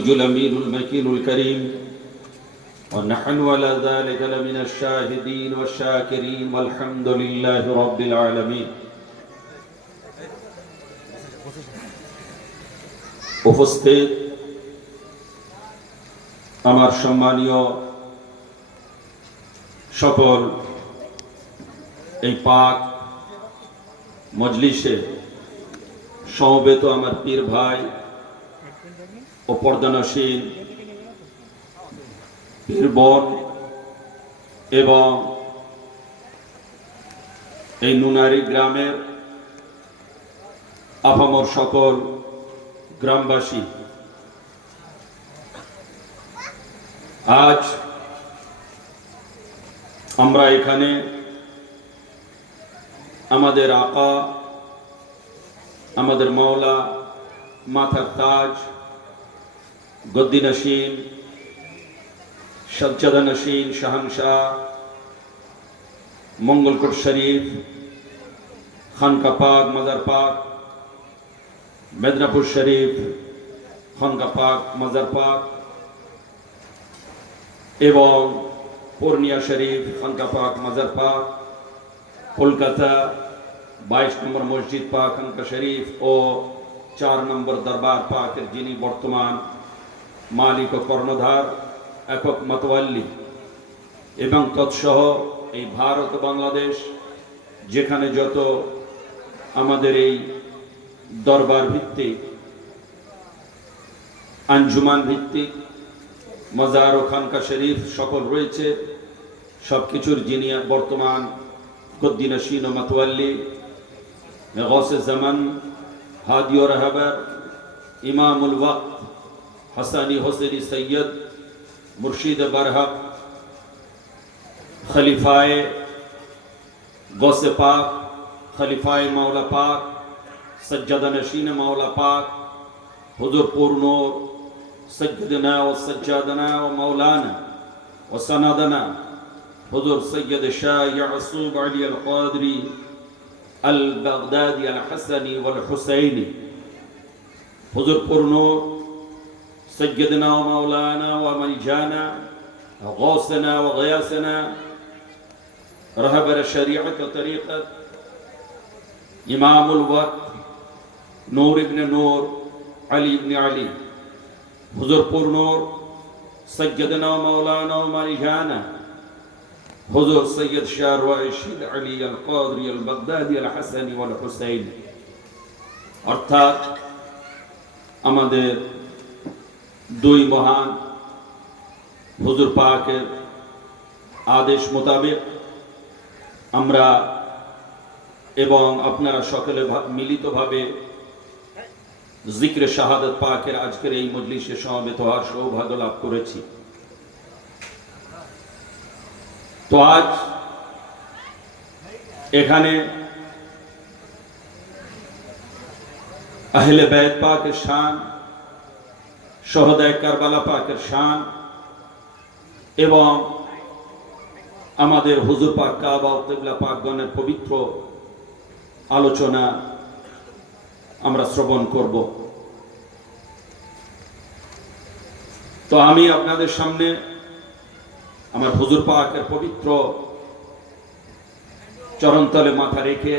الأمين المكين الكريم ونحن على ذلك لمن الشاهدين والشاكرين والحمد لله رب العالمين উপস্থিত আমার সম্মানীয় সকল এই পাক মজলিসে সমবেত আমার পীর ভাই ও পর্দানসীন পীর বোন এবং এই নুনারি গ্রামের আপামর সকল গ্রামবাসী, আজ আমরা এখানে আমাদের আকা, আমাদের মাওলা, মাথার তাজ, গদ্দি নশীন, সজ্জাদা নশীন, শাহানশাহ, মঙ্গলকোট শরীফ, খানকা পাক, মাজার পাক, মেদিনীপুর শরীফ, খানকা পাক, মাজার পাক এবং পূর্ণিয়া শরীফ, খানকা পাক, মাজার পাক, কলকাতা 22 নম্বর মসজিদ পাক, খানকা শরীফ ও 4 নম্বর দরবার পাকের যিনি বর্তমান মালিক ও কর্ণধার একক মাতওয়াল্লি এবং তৎসহ এই ভারত ও বাংলাদেশ যেখানে যত আমাদের এই দরবার ভিত্তিক, আঞ্জুমান ভিত্তিক, মাজার ও খানকা শরীফ সকল রয়েছে, সবকিছুর যিনি বর্তমান গদ্দি নশীন ও মাতওয়াল্লি, গাউসে জামান, হাদি ও রাহবার, ইমামুল ওয়াক্ত, হাসানি হোসেনি সৈয়দ, মুর্শিদ বরহক, খলিফায়ে গৌসে পাক, খলিফায়ে মাওলা পাক, सज्जादा नशीन मौला पाक, हुजूर पूर्णूर सज्जदना व सज्जादना व मौलाना व सनदना हुजूर सैयद शाह यासूब अली अल क़ादरी अल बगदादी अल हसनी वल हुसैनी, हुजूर पूर्णूर सज्जदना व मौलाना व मलजाना गौसना व गयासना रहबर शरीअत व तरीक़त इमामुल वक्त नूर इब्ने नूर अली इब्ने अली, हुजूर पूर्णूर सज्जदना मौलाना मलिजाना हुजूर सैयद शाह रशीद अली अल क़ादरी अल बगदादी अल हसनी वल हुसैन। অর্থাৎ আমাদের দুই মহান হুজুর পাকের আদেশ মোতাবেক আমরা এবং আপনারা সকলে মিলিতভাবে জিক্রে শাহাদাত পাকের আজকের এই মজলিসে সমবেত হওয়ার সৌভাগ্য লাভ করেছি। তো আজ এখানে আহলে বাইত পাকের শান, শহদায়ে কারবালা পাকের শান এবং আমাদের হুজুর পাক কাবা ও কিবলা পাকগণের পবিত্র আলোচনা আমরা শ্রবণ করব। তো আমি আপনাদের সামনে আমার হুজুর পাকের পবিত্র চরণতলে মাথা রেখে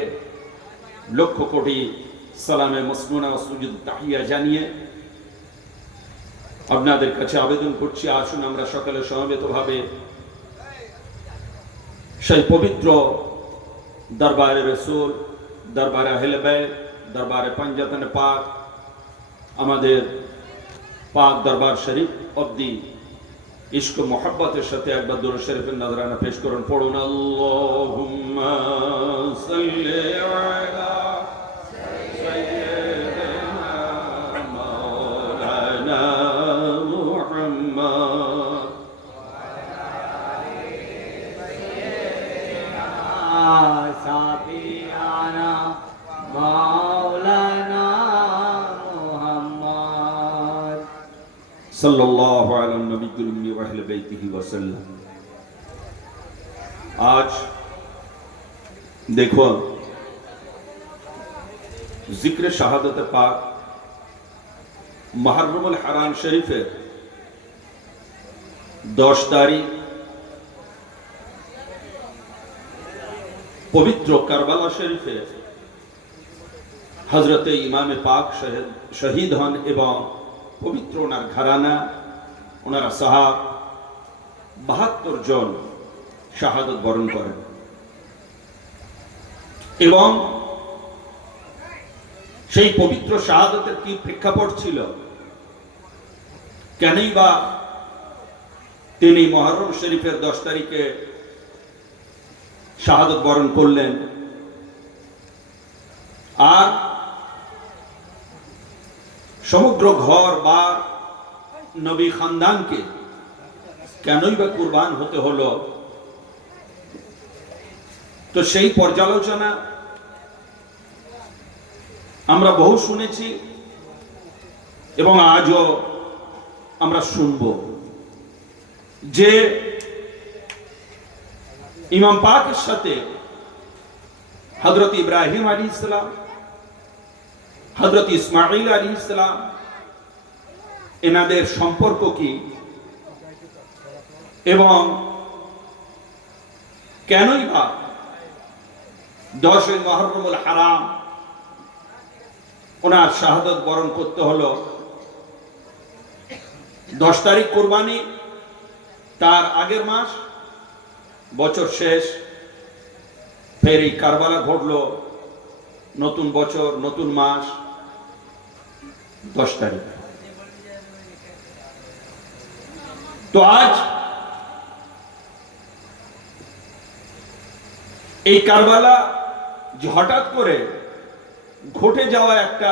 লক্ষ কোটি সালামে মসনুনা ও সুজুদ তাহিয়া জানিয়ে আপনাদের কাছে আবেদন করছি, আসুন আমরা সকলে সমবেতভাবে সেই পবিত্র দরবারে রসুল, দরবারে আহলে বাইত, দরবারে পঞ্জাতন পাক, আমাদের পাক দরবার শরীফ অবধি ইশক মোহাব্বতের সাথে একবার দুরূদ শরীফের নজরানা পেশ করুন। পড়ুন আল্লাহুম্মা সাল্লি আলা সাইয়্যিদিনা মাওলানা মুহাম্মদ সাফিয়ানা মাওলানা মুহাম্মদ সাল্লাল্লাহু আলা নবিয়্যিল উম্মি ওয়া আহলি বাইতিহি ওয়া সাল্লাম। आज देखो जिक्र शहादत पाक মুহররমুল হারাম শরীফের 10 তারিখ পবিত্র কারবালা শরীফে হযরতে ইমামে পাক শহীদ হন এবং পবিত্র ওনার ঘরানা, ওনারা সাহাব 72 জন শাহাদত বরণ করেন। এবং সেই পবিত্র শাহাদতের কি প্রেক্ষাপট ছিল, কেনই বা তিনি মুহররম শরীফের 10 তারিখে শাহাদত বরণ করলেন, আর সমগ্র ঘর বা নবী খানদানকে কেনই বা কুরবান হতে হলো, তো সেই পর্যালোচনা আমরা বহু শুনেছি এবং আজও আমরা শুনব যে ইমাম পাকের সাথে হযরত ইব্রাহিম আলাইহিস সালাম, হযরত ইসমাঈল আলাইহিস সালাম, এনাদের সম্পর্ক কি এবং কেনই বা 10 মুহররমুল হারাম ওনার শাহাদত বরণ করতে হলো। 10 তারিখ কুরবানি, তার আগের মাস, বছর শেষ, ফের এই কারবালা ঘটলো, নতুন বছর নতুন মাস, 10 তারিখ। তো আজ এই কারবালা যে হঠাৎ করে ঘটে যাওয়া একটা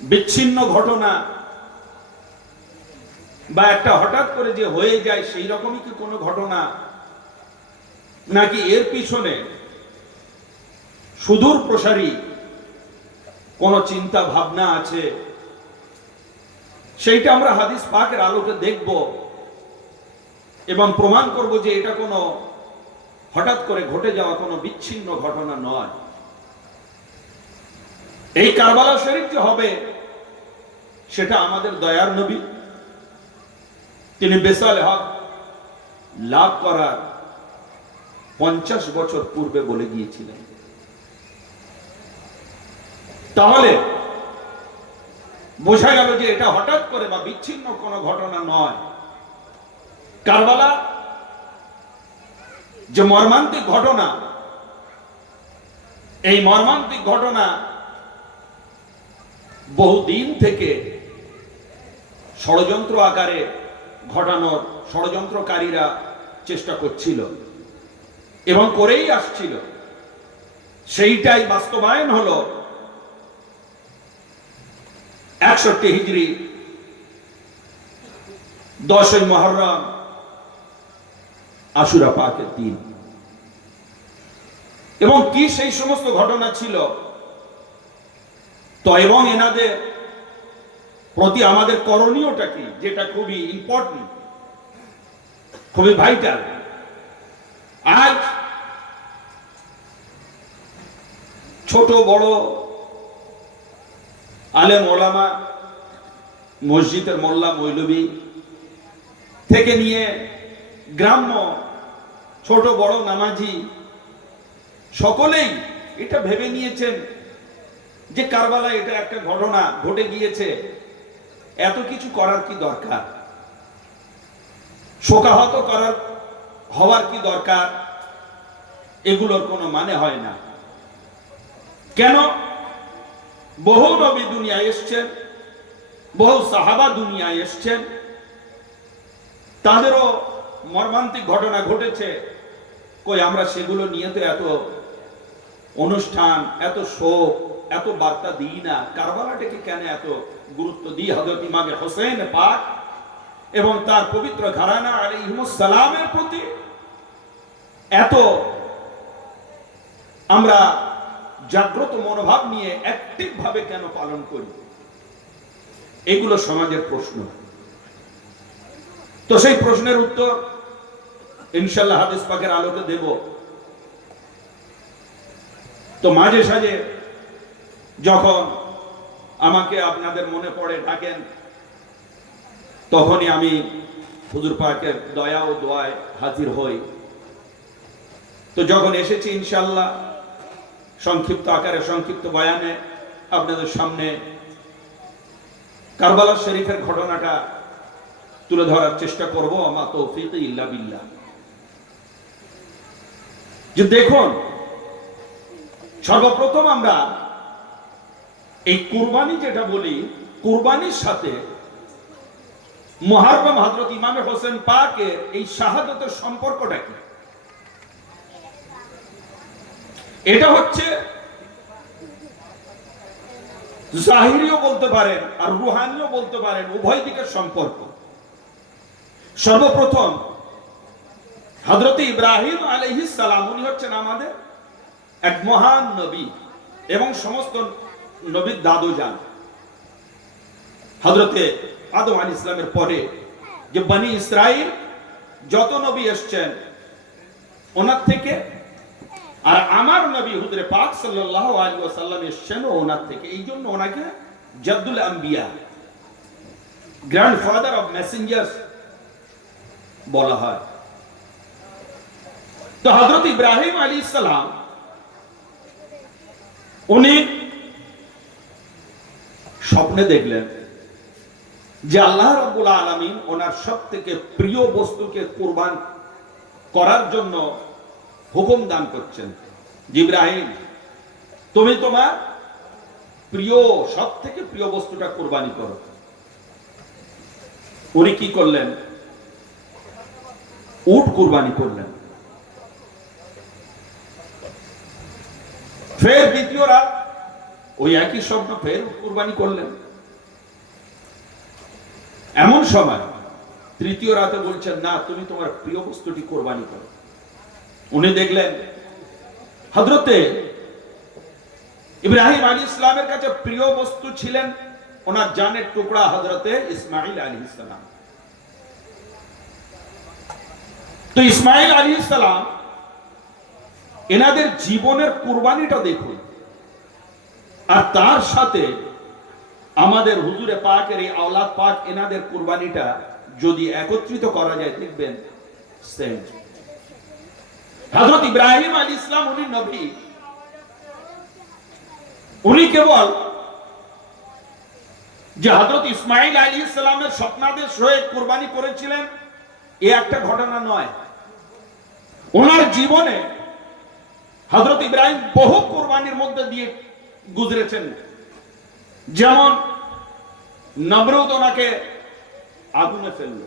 বিচ্ছিন্ন ঘটনা বা একটা হঠাৎ করে যে হয়ে যায় সেই রকমই কি কোনো ঘটনা, নাকি এর পিছনে সুদূর প্রসারী কোনো চিন্তা ভাবনা আছে, সেইটা আমরা হাদিস পাকের আলোকে দেখব এবং প্রমাণ করব যে এটা কোনো হঠাৎ করে ঘটে যাওয়া কোনো বিচ্ছিন্ন ঘটনা নয়। এই কারবালা শরীফ যে হবে সেটা আমাদের দয়ার নবী, তিনি বেসালে হক লাভ করার 50 বছর পূর্বে বলে গিয়েছিলেন। তাহলে বোঝা গেল যে এটা হঠাৎ করে বা বিচ্ছিন্ন কোনো ঘটনা নয়। কারবালা যে মর্মান্তিক ঘটনা, এই মর্মান্তিক ঘটনা বহুদিন থেকে ষড়যন্ত্র আকারে ঘটানোর ষড়যন্ত্রকারীরা চেষ্টা করছিল এবং করেই আসছিল। সেইটাই বাস্তবায়ন হলো 61 হিজরি 10 মুহররম আশুরা পাকের দিন। এবং কি সেই সমস্ত ঘটনা ছিল, তো এবং এনাদের প্রতি আমাদের করণীয়টা কি, যেটা খুবই ইম্পর্টেন্ট, খুবই ভাইটাল। আজ ছোট বড় আলেম ওলামা, মসজিদের মোল্লা মৌলবী থেকে নিয়ে গ্রাম্য ছোট বড় নামাজি সকলেই এটা ভেবে নিয়েছেন যে কারবালা এটা একটা ঘটনা ঘটে গিয়েছে, এত কিছু করার কি দরকার, শোকাহত হওয়ার কি দরকার, এগুলোর কোনো মানে হয় না। কেন? বহু নবী দুনিয়ায় এসছেন, বহু সাহাবা দুনিয়ায় এসছেন, তাদেরও মর্মান্তিক ঘটনা ঘটেছে, কই আমরা সেগুলো নিয়ে তো এত অনুষ্ঠান, এত শোক, এত বার্তা দিই না। কারবালাটাকে কেন এত গুরুত্ব দিই? হযরত ইমাম হোসেন পাক এবং তার পবিত্র ঘরানা আলাইহিমুস সালামের প্রতি এত আমরা জাগ্রত মনোভাব নিয়ে অ্যাক্টিভ ভাবে কেন পালন করি? এগুলো সমাজের প্রশ্ন। তো সেই প্রশ্নের উত্তর ইনশাআল্লাহ হাদিস পাকের আলোকে দেব। তো মাঝে সাঝে যখন আমাকে আপনাদের মনে পড়ে ডাকেন, তখনই আমি হুজুর পাকের দয়া ও দোয়ায় হাজির হই। তো যখন এসেছি ইনশাআল্লাহ সংক্ষিপ্ত আকারে সংক্ষিপ্ত বয়ানে আপনাদের সামনে কারবালা শরীফের ঘটনাটা তুলে ধরার চেষ্টা করব। আমা তৌফিক ইল্লা বিল্লাহ। যে দেখুন, সর্বপ্রথম আমরা এই কুরবানি যেটা বলি, কুরবানির সাথে মুহররম হযরত ইমাম হোসেন পাকের এই শাহাদাতের সম্পর্কটা কি? এটা হচ্ছে জাহিরিও বলতে পারেন আর রুহানিও বলতে পারেন, উভয় দিকের সম্পর্ক। সর্বপ্রথম হযরত ইব্রাহিম আলাইহিস সালাম, উনি হচ্ছেন আমাদের এক মহান নবী এবং সমস্ত নবীর দাদু যান। হযরতে আদম আলাইহিস সালামের পরে যে বনি ইসরাইল যত নবী এসেছেন ওনার থেকে, আর আমার নবী হুজুরে পাক সাল্লাল্লাহু আলাইহি ওয়াসাল্লাম এসেছেন ওনার থেকে। এই জন্য ওনাকে জাদ্দুল আম্বিয়া, গ্র্যান্ডফাদার অফ মেসেঞ্জার্স বলা হয়। তো হযরত ইব্রাহিম আলাইহিস সালাম উনি স্বপ্নে দেখলেন যে আল্লাহ রাব্বুল আলামিন ওনার সবথেকে প্রিয় বস্তুকে কুরবান করার জন্য হুকুম দান করছেন। ইব্রাহিম, তুমি তোমার প্রিয়, সবথেকে প্রিয় বস্তুটা কুরবানি করো। উনি কি করলেন? উট কুরবানি করলেন। ফের দ্বিতীয় রাত ওই একই স্বপ্ন, ফের কুরবানি করলেন। এমন সময় তৃতীয় রাতে বলছেন, না, তুমি তোমার প্রিয় বস্তুটি কুরবানি করো। উনি দেখলেন হযরতে ইব্রাহিম আলাইহিস সালামের কাছে প্রিয় বস্তু ছিলেন ওনার জানের টুকরা হযরতে ইসমাঈল আলাইহিস সালাম। তো ইসমাঈল আলাইহিস সালাম এনাদের জীবনের কুরবানিটা দেখুন, আর তার সাথে আমাদের হুজুরে পাকের এই আওলাদ পাক এনাদের কুরবানিটা যদি একত্রিত করা যায়, দেখবেন সেম। হযরত ইব্রাহিম আলাইহিস সালাম উনি নবী, উনি কেবল যে হযরত ইসমাঈল আলাইহিস সালামের স্বপ্নাদেশ হয়ে কুরবানি করেছিলেন এই একটা ঘটনা নয়। ওনার জীবনে হযরত ইব্রাহিম বহু কুরবানির মধ্যে দিয়ে গুজরেছেন। যেমন নমরুদ ওনাকে আগুনে ফেলল,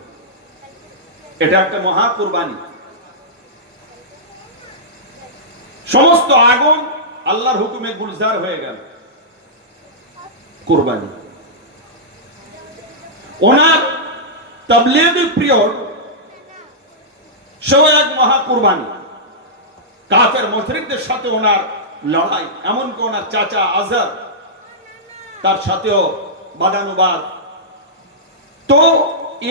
এটা একটা মহা কুরবানি। সমস্ত আগুন আল্লাহর হুকুমে গুলজার হয়ে গেল, কুরবানি। ওনার তাবলীগী পিরিয়ড সেও এক মহা কুরবানি। কাফের মুশরিকদের সাথে ওনার লড়াই, এমনকি ওনার চাচা আজহার তার সাথেও বাদানুবাদ। তো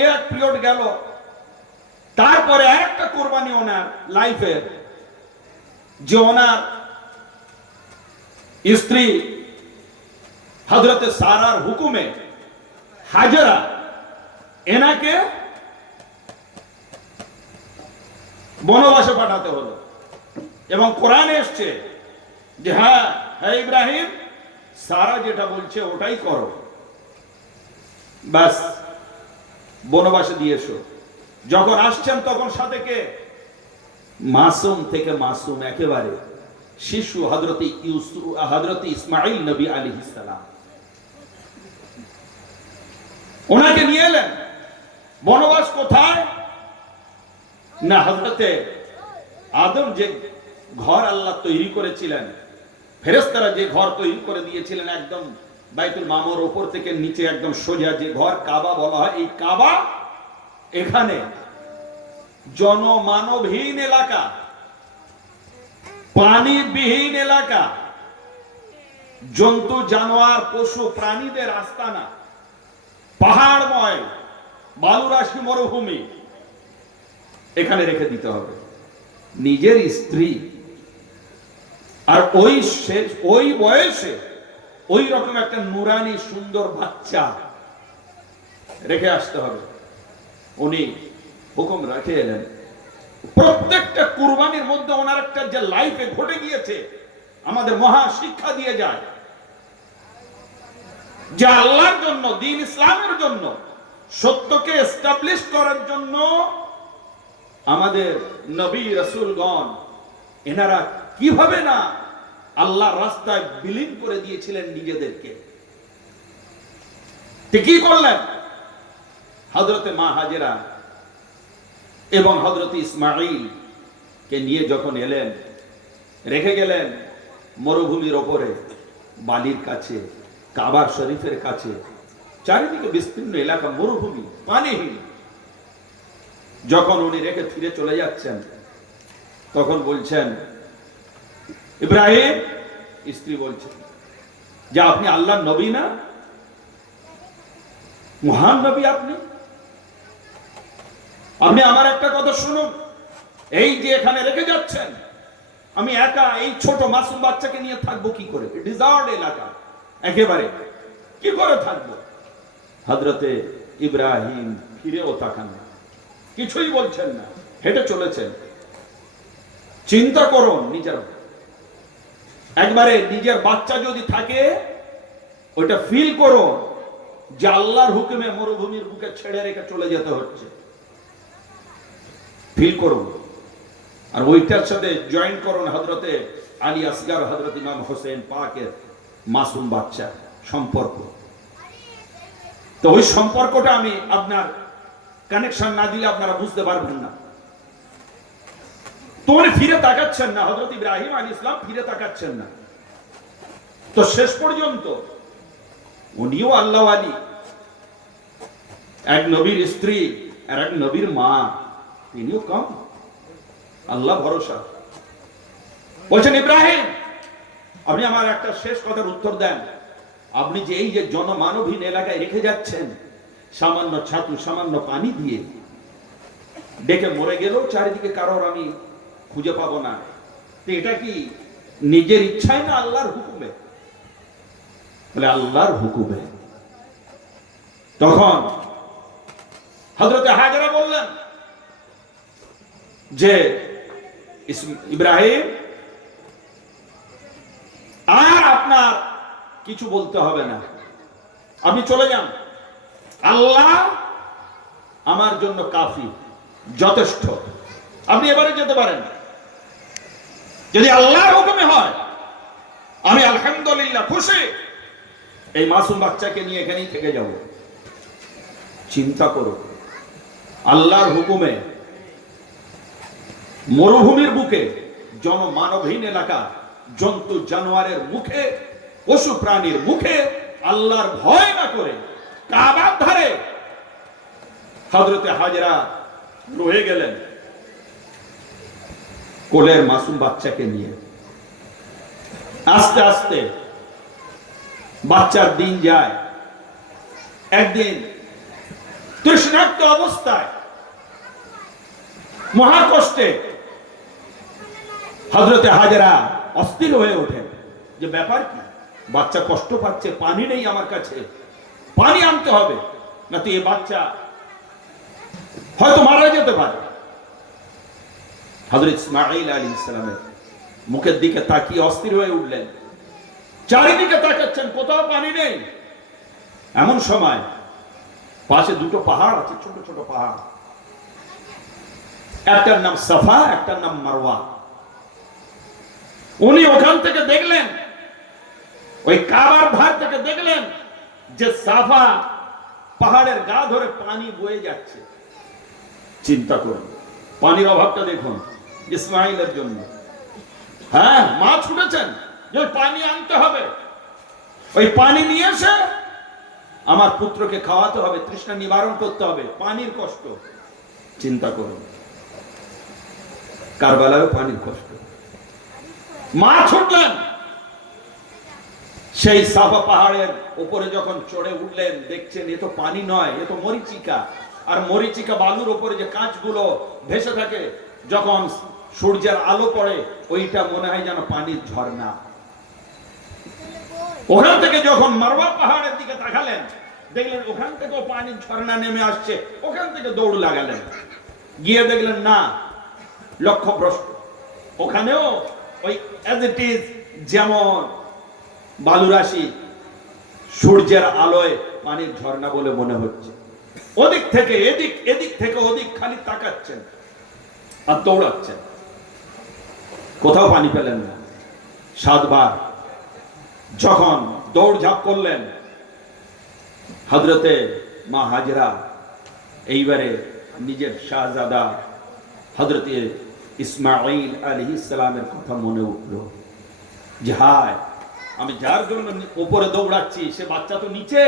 এক পিরিয়ড গেল। তারপরে আরেকটা কুরবানি ওনার লাইফের, যে ওনার স্ত্রী হযরতে সারার হুকুমে হাজরা এনাকে বনবাসে পাঠাতে হলো। এবং কোরআনে এসছে যে হ্যাঁ ইব্রাহিম, সারা যেটা বলছে ওটাই করো, বাস বনবাসে দিয়েছো। যখন আসছেন তখন সাথে কে? মাসুম থেকে মাসুম, একেবারে শিশু হযরত ইসমাঈল নবী আলাইহিস সালাম। ওনাকে নিয়ে এলেন। বনবাস কোথায়? না, হযরতে আদম যে ঘর আল্লাহ তৈরি করেছিলেন, ফেরেশতারা যে ঘর তৈরি করে দিয়েছিলেন, একদম বাইতুল মামুর উপর থেকে নিচে একদম সোজা যে ঘর কাবা বলা হয়, এই কাবা এখানে জনমানবহীন এলাকা, পানিবিহীন এলাকা, জন্তু জানোয়ার পশু প্রাণীদের আস্তানা, পাহাড়ময় বালুরাশি মরুভূমি, এখানে রেখে দিতে হবে। নিজের স্ত্রী, আর ওই বয়সে ওই রকম একটা নুরানি সুন্দর বাচ্চা রেখে আসতে হবে। উনি হুকুম রাখে এলেন। প্রত্যেকটা কুরবানির মধ্যে ওনার একটা যে লাইফে ঘটে গিয়েছে আমাদের মহা শিক্ষা দিয়ে যায় যে আল্লাহর জন্য, দ্বীন ইসলামের জন্য, সত্যকে এস্টাবলিশ করার জন্য আমাদের নবী রাসূলগণ এনারা কিভাবে না আল্লাহর রাস্তায় বিলীন করে দিয়েছিলেন নিজেদেরকে। কি করলেন? হযরতে মা হাজেরা এবং হযরত ইসমাঈল কে নিয়ে যখন এলেন, রেখে গেলেন মরুভূমির ওপরে, বালির কাছে, কাবা শরীফের কাছে, চারিদিকে বিস্তীর্ণ এলাকা, মরুভূমি, পানিহীন। যখন উনি রেখে ফিরে চলে যাচ্ছেন, তখন বলছেন, ইব্রাহিম, স্ত্রী বলছেন যে আপনি আল্লাহর নবী না? মহান নবী আপনি। আপনি আমার একটা কথা শুনুন, এই যে এখানে রেখে যাচ্ছেন, আমি একা এই ছোট মাসুম বাচ্চাকে নিয়ে থাকবো কি করে? ডিজার্ট এলাকা, একেবারে কি করে থাকবো? হযরতে ইব্রাহিম ফিরেও তাকান না, কিছুই বলছেন না, হেঁটে চলেছেন। চিন্তা করুন, নিজের বাচ্চা যদি থাকে, ওইটা ফিল করো যে আল্লাহর হুকুমে মরুভূমির বুকে ছেড়ে রেখে চলে যেতে হচ্ছে। ফিল করুন। আর ওইটার সাথে জয়েন করুন হযরতে আলী আসগার, হযরত ইমাম হোসেন পাকের মাসুম বাচ্চা সম্পর্ক। তো ওই সম্পর্কটা আমি আপনার কানেকশন না দিলে আপনারা বুঝতে পারবেন না। তো উনি ফিরে তাকাচ্ছেন না, হযরত ইব্রাহিম আলাইহিস সালাম ফিরে তাকাচ্ছেন না। তো শেষ পর্যন্ত উনিও আল্লাহ ওয়ালি, এক নবীর স্ত্রী আর এক নবীর মা, তিনিও কম, আল্লাহ ভরসা। বলছেন, ইব্রাহিম, আপনি আমার একটা শেষ কথার উত্তর দেন। আপনি যে এই যে জনমানবহীন এলাকায় রেখে যাচ্ছেন, সামান্য ছাতু, সামান্য পানি দিয়ে, ডেকে মরে গেলেও চারিদিকে কারোর আমি খুঁজে পাবো না, তো এটা কি নিজের ইচ্ছায় না আল্লাহর হুকুমে? বলে আল্লাহর হুকুমে। তখন হযরতে হাজেরা বললেন যে ইব্রাহিম, আর আপনার কিছু বলতে হবে না, আপনি চলে যান, আল্লাহ আমার জন্য কাফি, যথেষ্ট, আপনি এবারে যেতে পারেন। যদি আল্লাহর হুকুমে হয়, আমি আলহামদুলিল্লাহ খুশি, এই মাসুম বাচ্চাকে নিয়ে এখানেই থেকে যাব। চিন্তা করো, আল্লাহর হুকুমে মরুভূমির বুকে, জনমানবহীন এলাকা, জন্তু জানোয়ারের মুখে, পশু প্রাণীর মুখে, আল্লাহর ভয় না করে কাবার ধারে হযরতে হাজেরা রয়ে গেলেন কোলের মাসুম বাচ্চাকে নিয়ে। আস্তে আস্তে বাচ্চার দিন যায়। একদিন তৃষ্ণার্ত অবস্থায়, মহাকষ্টে হযরতে হাজেরা অস্থির হয়ে ওঠেন যে ব্যাপার কি, বাচ্চা কষ্ট পাচ্ছে, পানি নেই আমার কাছে, পানি আনতে হবে, না তো এই বাচ্চা হয়তো মারা যেতে পারে। হযরত ইসমাঈল আলাইহিস সালামের মুখের দিকে তাকিয়ে অস্থির হয়ে উঠলেন। চারিদিকে তাকাচ্ছেন, কোথাও পানি নেই। এমন সময় পাশে দুটো পাহাড় আছে, ছোট ছোট পাহাড়, একটার নাম সাফা, একটার নাম মারওয়া। উনি ওখান থেকে দেখলেন, ওই কাবার ধার থেকে দেখলেন যে সাফা পাহাড়ের গা ধরে পানি বয়ে যাচ্ছে। চিন্তা করুন, পানির অভাবটা দেখুন ইসমাঈলের জন্য। হ্যাঁ, মা ছুটেছেন যে পানি আনতে হবে, ওই পানি নিয়ে এসে আমার পুত্রকে খাওয়াতে হবে, তৃষ্ণা নিবারণ করতে হবে, পানির কষ্ট। চিন্তা করুন, কারবালায়ও পানির কষ্ট। মা ছুটলেন, সেই সাফা পাহাড়ের উপরে যখন চড়ে উঠলেন, দেখছেন এ তো পানি নয়, এ তো মরিচিকা। আর মরিচিকা বালুর উপরে যে কাঁচগুলো ভেসে থাকে, যখন সূর্যের আলো পড়ে, ওইটা মনে হয় যেন পানির ঝর্ণা। ওখান থেকে যখন মারওয়া পাহাড়ের দিকে তাকালেন, দেখলেন ওখান থেকেও পানির ঝর্ণা নেমে আসছে, ওখান থেকে দৌড় লাগালেন। গিয়ে দেখলেন না, লক্ষ্যভ্রষ্ট। ওখানেও ওই অ্যাজ ইট ইজ, যেমন বালুরাশি সূর্যের আলোয় পানির ঝর্ণা বলে মনে হচ্ছে। ওদিক থেকে এদিক, এদিক থেকে ওদিক খালি তাকাচ্ছেন আর দৌড়াচ্ছেন, কোথাও পানি পেলেন না। 7 বার যখন দৌড়ঝাঁপ করলেন, হযরতে মা হাজরা এইবারে নিজের শাহজাদা হযরতে ইসমাঈল আলাইহিস সালামের কথা মনে উঠল যে হায়, আমি যার জন্য উপরে দৌড়াচ্ছি সে বাচ্চা তো নিচে,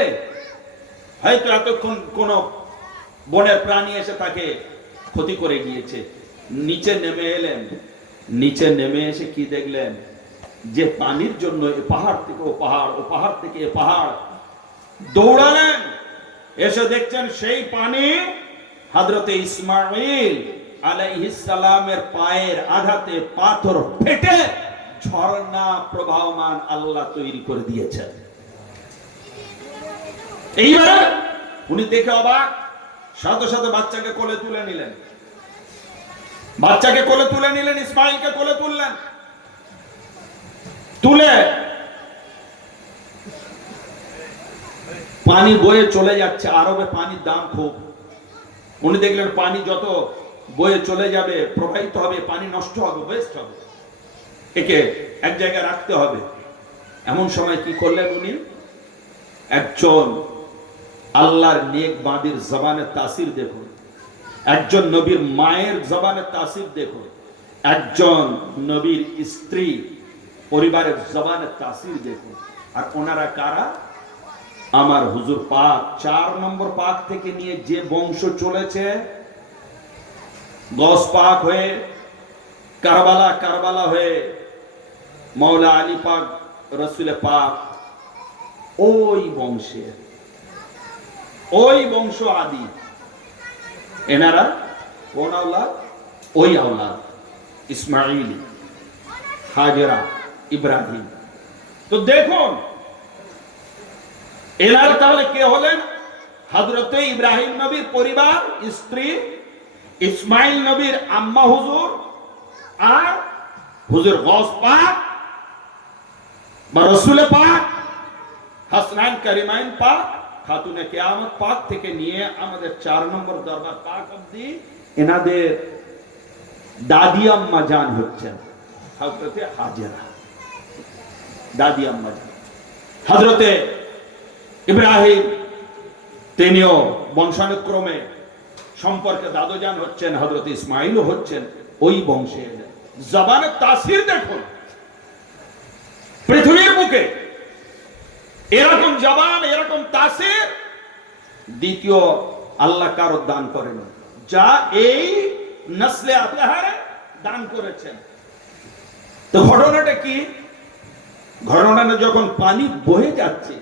হয়তো এতক্ষণ কোন বনের প্রাণী এসে তাকে ক্ষতি করে গিয়েছে। নিচে নেমে এলেন, নিচে নেমে এসে কি দেখলেন, যে পানির জন্য এ পাহাড় থেকে ও পাহাড়, ও পাহাড় থেকে এ পাহাড় দৌড়ালেন, এসে দেখছেন সেই পানি হযরতে ইসমাঈল আলাইহিস সালামের পায়ের আঘাতে পাথর ফেটে ঝর্ণা প্রবাহমান আল্লাহ তৈরি করে দিয়েছেন। এইবার উনি দেখে অবাক, সাথে সাথে বাচ্চাকে কোলে তুলে নিলেন, বাচ্চাকে কোলে তুলে নিলেন, ইসমাঈলকে কোলে তুললেন, তুলে পানি বয়ে চলে যাচ্ছে। আরবে পানির দাম খুব। উনি দেখলেন পানি যত বয়ে চলে যাবে, প্রবাহিত হবে, পানি নষ্ট হবে, ওয়েস্ট হবে, একে এক জায়গায় রাখতে হবে। এমন সময় কি করলেন উনি, একজন আল্লাহর নেক বাঁদির জবানের তাসির দেখুন, একজন নবীর মায়ের জবানের তাসির দেখুন, একজন নবীর স্ত্রী পরিবারের জবানের তাসির দেখুন। আর ওনারা কারা? আমার হুজুর পাক 4 নম্বর পাক থেকে নিয়ে যে বংশ চলেছে, গস পাক হয়ে কারবালা, কারবালা হয়ে মৌলা আলী পাক, রসুলে পাক, ওই বংশের, ওই বংশ আদি। এনারা কোন আওলাদ? ওই আওলাদ, ইসমাঈল, হাজরা, ইব্রাহিম। তো দেখুন এনারা তাহলে কে হলেন? হযরতে ইব্রাহিম নবীর পরিবার, স্ত্রী, ইসমাইল নবীর আম্মা হুজুর, আর হুজুর গৌস পাক বা রসুল পাক, হাসনাইন কারিমাইন পাক, খাতুনে কিয়ামত পাক থেকে নিয়ে আমাদের 4 নম্বর দরবার পাক অবধি এনাদের দাদি আম্মা জান হচ্ছেন হযরতে হাজরা, দাদি আম্মা জান। হযরতে ইব্রাহিম তিনিও বংশানুক্রমে সম্পর্কে দাদুজান হচ্ছেন, হযরত ইসমাঈলও হচ্ছেন ওই বংশে। জবানের তাসির দেখুন, পৃথিবীর বুকে এরকম জবান, এরকম তাসির দ্বিতীয় আল্লাহ কারো দান করেন, যা এই নসলে আতাহারে দান করেছেন। তো ঘটনাটা কি? ঘটনাটা যখন পানি বয়ে যাচ্ছে,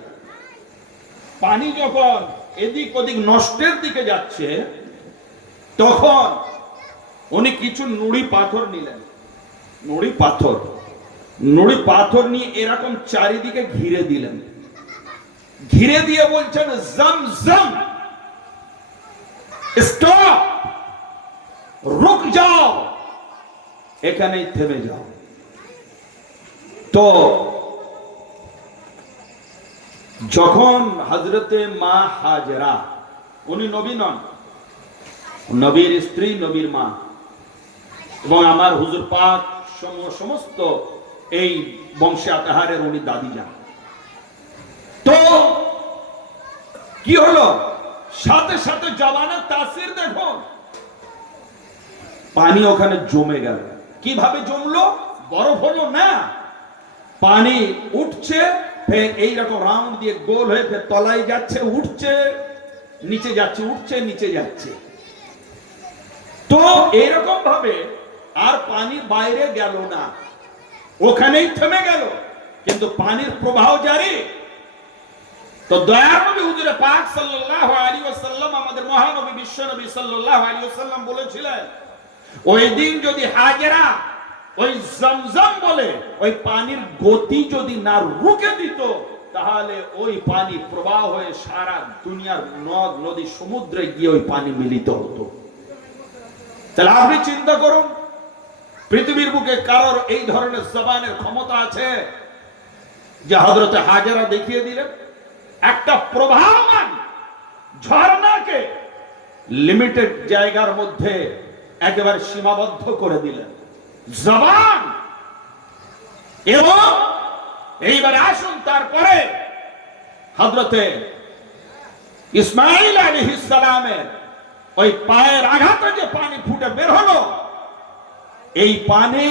পানি যখন এদিক ওদিক নষ্টের দিকে যাচ্ছে, তখন উনি কিছু নুড়ি পাথর নিলেন, নুড়ি পাথর, নুড়ি পাথর নিয়ে এরকম চারিদিকে ঘিরে দিলেন, ঘিরে দিয়ে বলছেন জমজম স্টপ, রুক যাও, এখানেই থেমে যাও। তো যখন হযরতে মা হাজরা, উনি নবী নন, নবীর স্ত্রী, নবীর মা, এবং আমার হুজুর পাক সমস্ত এই বংশে আতাহারের উনি দাদি যান। তো কি হলো? সাথে সাথে জবানের তাসির দেখুন, পানি ওখানে জমে গেল। কিভাবে জমলো? বরফ হলো না, পানি উঠছে, এইরকম রাউন্ড দিয়ে গোল হয়ে ফের তলায় যাচ্ছে, উঠছে, নিচে যাচ্ছে, উঠছে, নিচে যাচ্ছে। তো এরকম ভাবে আর পানির বাইরে গেল না, ওখানেই থেমে গেল, কিন্তু পানির প্রবাহ জারি। তো দয়ার নবী হুজুরে পাক সাল্লাল্লাহু আলাইহি ওয়াসাল্লাম, আমাদের মহানবী বিশ্বনবী সাল্লাল্লাহু আলাইহি ওয়াসাল্লাম বলেছিলেন, ওই দিন যদি হাজেরা ওই জমজম বলে ওই পানির গতি যদি না রুকে দিত, তাহলে ওই পানি প্রবাহ হয়ে সারা দুনিয়ার নদ নদী সমুদ্রে গিয়ে ওই পানি মিলিত হতো। তাহলে আপনি চিন্তা করুন, পৃথিবীর বুকে কারোর এই ধরনের জবানের ক্ষমতা আছে যে হযরতে হাজেরা দেখিয়ে দিলেন? একটা প্রবাহমান ঝর্ণাকে লিমিটেড জায়গার মধ্যে একেবারে সীমাবদ্ধ করে দিলেন জবান। এবং এইবারে আসুন, তারপরে হযরতে ইসমাঈল আলাইহিস সালামের ওই পায়ের আঘাতে যে পানি ফুটে বের হলো, এই পানি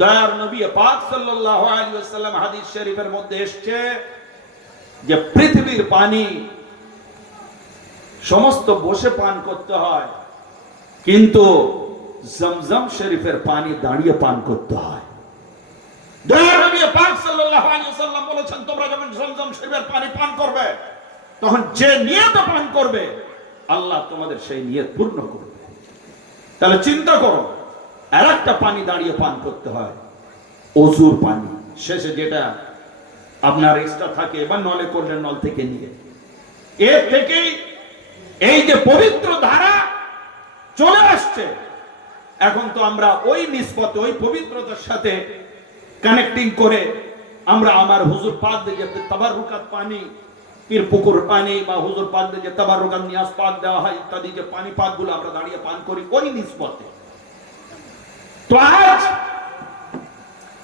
দয়ার নবী পাক সাল্লাল্লাহু আলাইহি ওয়াসাল্লাম হাদিস শরীফের মধ্যে এসেছে যে পৃথিবীর পানি সমস্ত বসে পান করতে হয়, কিন্তু জমজম শরীফের পানি দাঁড়িয়ে পান করতে হয়। দয়ার নবী পাক সাল্লাল্লাহু আলাইহি ওয়াসাল্লাম বলেছেন, তোমরা যখন জমজম শরীফের পানি পান করবে, তখন যে নিয়তে পান করবে আল্লাহ তোমাদের সেই নিয়ত পূর্ণ করবে। তাহলে চিন্তা করো, আর একটা পানি দাঁড়িয়ে পান করতে হয়, ওযুর পানি, শেষে যেটা আপনার এক্সট্রা থাকে বা নলে করলে নল থেকে নিয়ে, এর থেকেই এই যে পবিত্র ধারা চলে আসছে। এখন তো আমরা ওই নিসবতে, ওই পবিত্রতার সাথে কানেক্টিং করে আমরা আমার হুজুর পাক দিয়ে যে তাবাররুকাত পানি, পীর পুকুর পানি বা হুজুর পাক দিয়ে যে তাবাররুকাত নিয়াজ পাক দেওয়া হয় ইত্যাদি যে পানি পাকগুলো আমরা দাঁড়িয়ে পান করি, ওই নিসবতে। তো আজ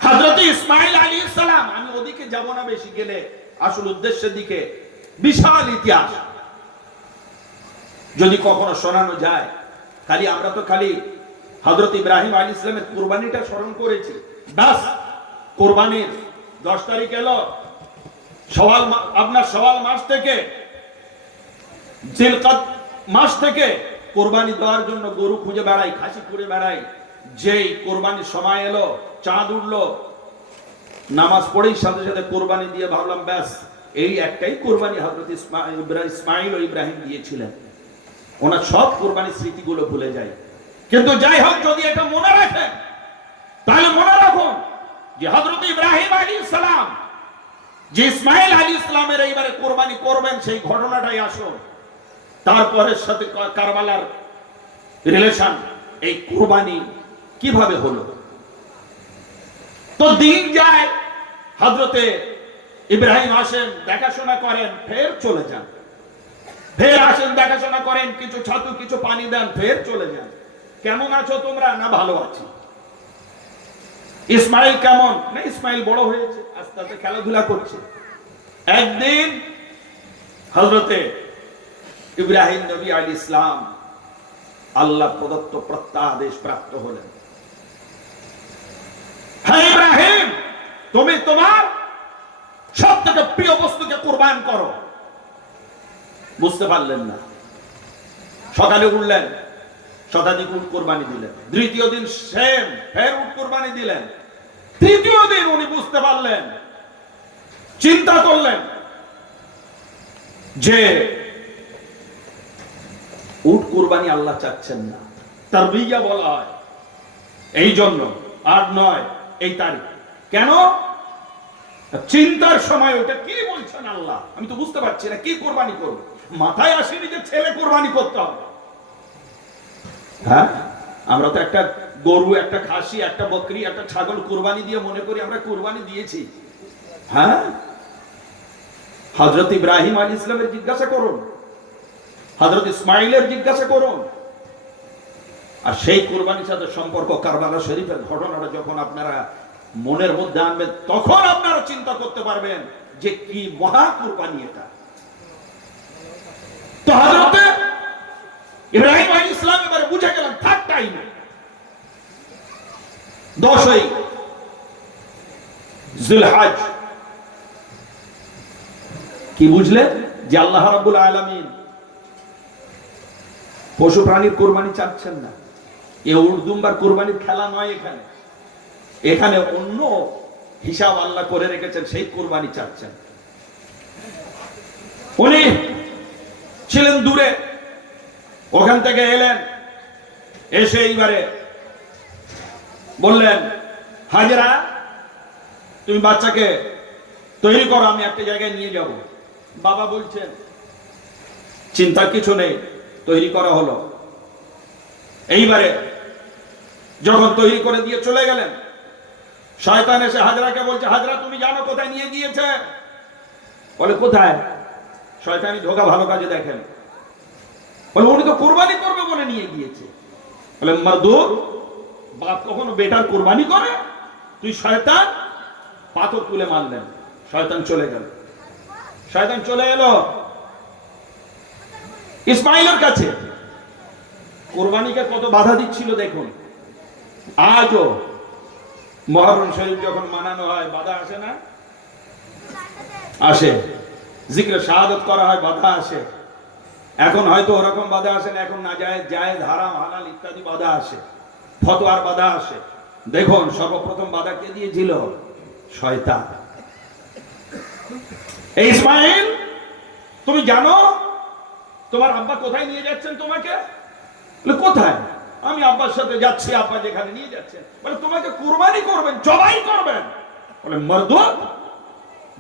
হযরত ইসমাঈল আলাইহিস সালাম, আমি ওদিকে যাব না বেশি, গেলে আসল উদ্দেশ্যের দিকে বিশাল ইতিহাস যদি কখনো শোনানো যায়। খালি আমরা তো খালি হযরত ইব্রাহিম আলাইহিস সালামের কুরবানিটা স্মরণ করেছি, বাস। কুরবানির 10 তারিখ এলো, আপনার শাওয়াল মাস থেকে, জিলকাদ মাস থেকে কুরবানি দেওয়ার জন্য গরু খুঁজে বেড়াই, খাসি খুঁজে বেড়াই। যেই কুরবানির সময় এলো, চাঁদ উঠলো, নামাজ পড়েই সাথে সাথে কুরবানি দিয়ে ভাবলাম ব্যাস, এই একটাই কুরবানি হযরত ইসমাঈল ও ইব্রাহিম দিয়েছিলেন। ওনার সব কুরবানির স্মৃতিগুলো ভুলে যায়। কিন্তু যাই হোক, যদি এটা মনে রাখেন, তাহলে মনে রাখুন যে হযরত ইব্রাহিম আলাইহিস সালাম যে ইসমাঈল আলাইহিস সালামের এইবারে কুরবানি করবেন, সেই ঘটনাটাই আসুন। তারপরে সাথে কারবালার রিলেশন, এই কুরবানি কিভাবে হলো। তো দিন যায়, হযরতে ইব্রাহিম আসেন, দেখাশোনা করেন, ফের চলে যান। ফের আসেন, দেখাশোনা করেন, কিছু ছাতু কিছু পানি দেন, ফের চলে যান। কেমন আছো তোমরা? না ভালো আছি। ইসমাইল কেমন? না ইসমাইল বড় হয়েছে, আস্তে আস্তে খেলাধুলা করছে। একদিন হযরতে ইব্রাহিম নবী আলাইহিস সালাম আল্লাহ প্রদত্ত প্রত্যাদেশ প্রাপ্ত হলেন, হ্যাঁ ইব্রাহিম, তুমি তোমার সবথেকে প্রিয় বস্তুকে কুরবান করো। বুঝতে পারলেন না, সকালে উঠলেন, শতাধিক উট কুরবানি দিলেন। দ্বিতীয় দিন সেম, ফের উট কুরবানি দিলেন। তৃতীয় দিন উনি বুঝতে পারলেন, চিন্তা করলেন যে উট কুরবানি আল্লাহ চাচ্ছেন না, তারবিয়া বলা হয়। এই জন্য 8-9 এই তারিখ কেন? চিন্তার সময় ওটা কি বলছেন আল্লাহ, আমি তো বুঝতে পারছি না কি কুরবানি করব। মাথায় আসেনি যে ছেলে কুরবানি করতে হবে। হ্যাঁ, আমরা তো একটা গরু, একটা খাসি, একটা বকরি, একটা ছাগল কুরবানি দিয়ে মনে করি আমরা কুরবানি দিয়েছি। হ্যাঁ, হযরত ইব্রাহিম আলাইহিস সালামের জিজ্ঞাসা করুন, হযরত ইসমাঈলের জিজ্ঞাসা করুন। আর সেই কুরবানির সাথে সম্পর্ক কারবালা শরীফের ঘটনাটা যখন আপনারা মনের মধ্যে আনবেন, তখন আপনারা চিন্তা করতে পারবেন যে কি মহা কুরবানি এটা। তো হযরত ইব্রাহিম আলাইহিস সালাম এবারে বুঝে গেলেন, থার্ড টাইম 10ই জিলহজ। কি বুঝলেন? যে আল্লাহ রাব্বুল আলামিন পশু প্রাণীর কুরবানি চাচ্ছেন না। এ উর্দুম্বার কুরবানির খেলা নয়, এখানে এখানে অন্য হিসাব আল্লাহ করে রেখেছেন, সেই কুরবানি চাচ্ছেন। উনি ছিলেন দূরে, ওখান থেকে এলেন, এসে এইবারে বললেন, হাজেরা তুমি বাচ্চাকে তৈরি করো, আমি একটা জায়গায় নিয়ে যাব। বাবা বলছেন চিন্তার কিছু নেই, তৈরি করা হলো। এইবারে যখন তৈরি করে দিয়ে চলে গেলেন, শয়তান এসে হাজরাকে বলছে, হাজরা তুমি জানো কোথায় নিয়ে গিয়েছে? বলে কোথায়? শয়তানি ধোকা ভালো কাজে দেখেন। বলে উনি তো কুরবানি করবে বলে নিয়ে গিয়েছে। বলে মরদুর, বাপ কখনো বেটার কুরবানি করে? তুই শয়তান! পাথর তুলে মারলেন, শয়তান চলে গেল। শয়তান চলে এলো ইসমাইলের কাছে। কুরবানিকে কত বাধা দিচ্ছিল দেখুন। আজও মুহররম শরীফ যখন মানানো হয় বাধা আসে না? আসে। জিক্রে শাহাদাত করা হয়, বাধা আসে। এখন হয়তো ওরকম বাধা আসে না, এখন না জায়েজ, জায়েজ, হারাম, হালাল ইত্যাদি বাধা আসে, ফতোয়ার বাধা আসে। দেখুন সর্বপ্রথম বাধা কে দিয়েছিল? শয়তান। এই ইসমাইল, তুমি জানো তোমার আব্বা কোথায় নিয়ে যাচ্ছেন তোমাকে? বলে কোথায়? আমি আব্বার সাথে যাচ্ছি, আব্বা যেখানে নিয়ে যাচ্ছেন। বলে তোমাকে কুরবানি করবেন, জবাই করবেন। বলে মরদুদ,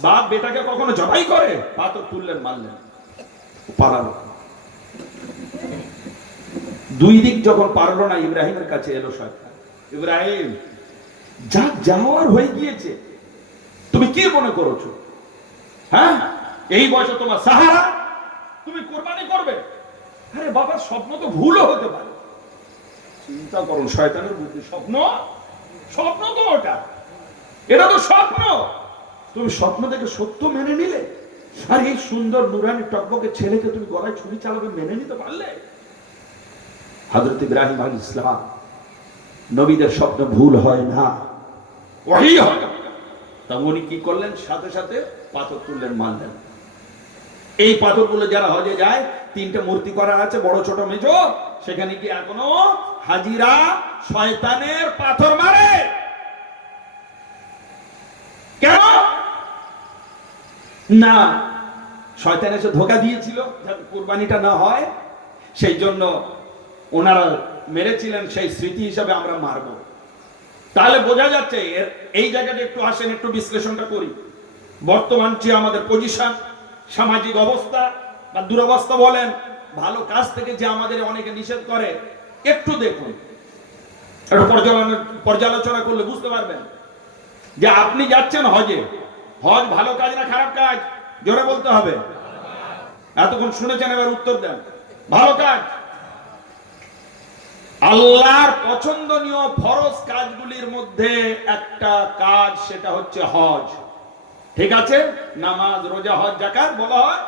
বাপ বেটাকে কখনো জবাই করে? পাথর তুললেন, মারলেন, পালালো। দুই দিক যখন পারলো না, ইব্রাহিমের কাছে এলো শয়তান। ইব্রাহিম, যা যাওয়ার হয়ে গিয়েছে, তুমি কি মনে করছো? হ্যাঁ, এই বয়সে তোমার সাহারা, তুমি কুরবানি করবে? আরে বাবার স্বপ্ন তো ভুলও হতে পারে। চিন্তা করুন শয়তানের বুদ্ধি। স্বপ্ন, স্বপ্ন তো ওটা, এটা তো স্বপ্ন। তুমি স্বপ্ন দেখে সত্য মেনে নিলে, আর এই সুন্দর নুরানি টকবকে ছেলেকে তুমি গলায় ছুরি চালাবে মেনে নিতে পারলে? হযরত ইব্রাহিম আলাইহিস সালাম, নবীদের স্বপ্ন ভুল হয় না, ওহী হয়। তা উনি কি করলেন? সাথে সাথে পাথর তুললেন, মারলেন। এই পাথরগুলো যারা হজে যায়, তিনটে মূর্তি করা আছে, বড় ছোট মেজো, সেখানে কি এখনো হাজিরা শয়তানের পাথর মারে। কেন? না, শয়তান এসে ধোকা দিয়েছিল যাতে কুরবানিটা না হয়, সেই জন্য ওনারা মেরেছিলেন, সেই স্মৃতি হিসাবে আমরা মারব। তাহলে বোঝা যাচ্ছে, এই জায়গাটা একটু আসেন, একটু বিশ্লেষণটা করি। বর্তমান যে আমাদের পজিশন, সামাজিক অবস্থা বা দুরবস্থা বলেন, ভালো কাজ থেকে যে আমাদের অনেকে নিষেধ করে, একটু দেখুন, একটু পর্যালোচনা করলে বুঝতে পারবেন যে আপনি যাচ্ছেন হজে, হজ ভালো কাজ না খারাপ কাজ? জোরে বলতে হবে। এতক্ষণ শুনেছেন, এবার উত্তর দেন। ভালো কাজ। আল্লাহর পছন্দনীয় ফরজ কাজগুলির মধ্যে একটা কাজ, সেটা হচ্ছে হজ। ঠিক আছে, নামাজ, রোজা, হজ, যাকাত বলা হয়।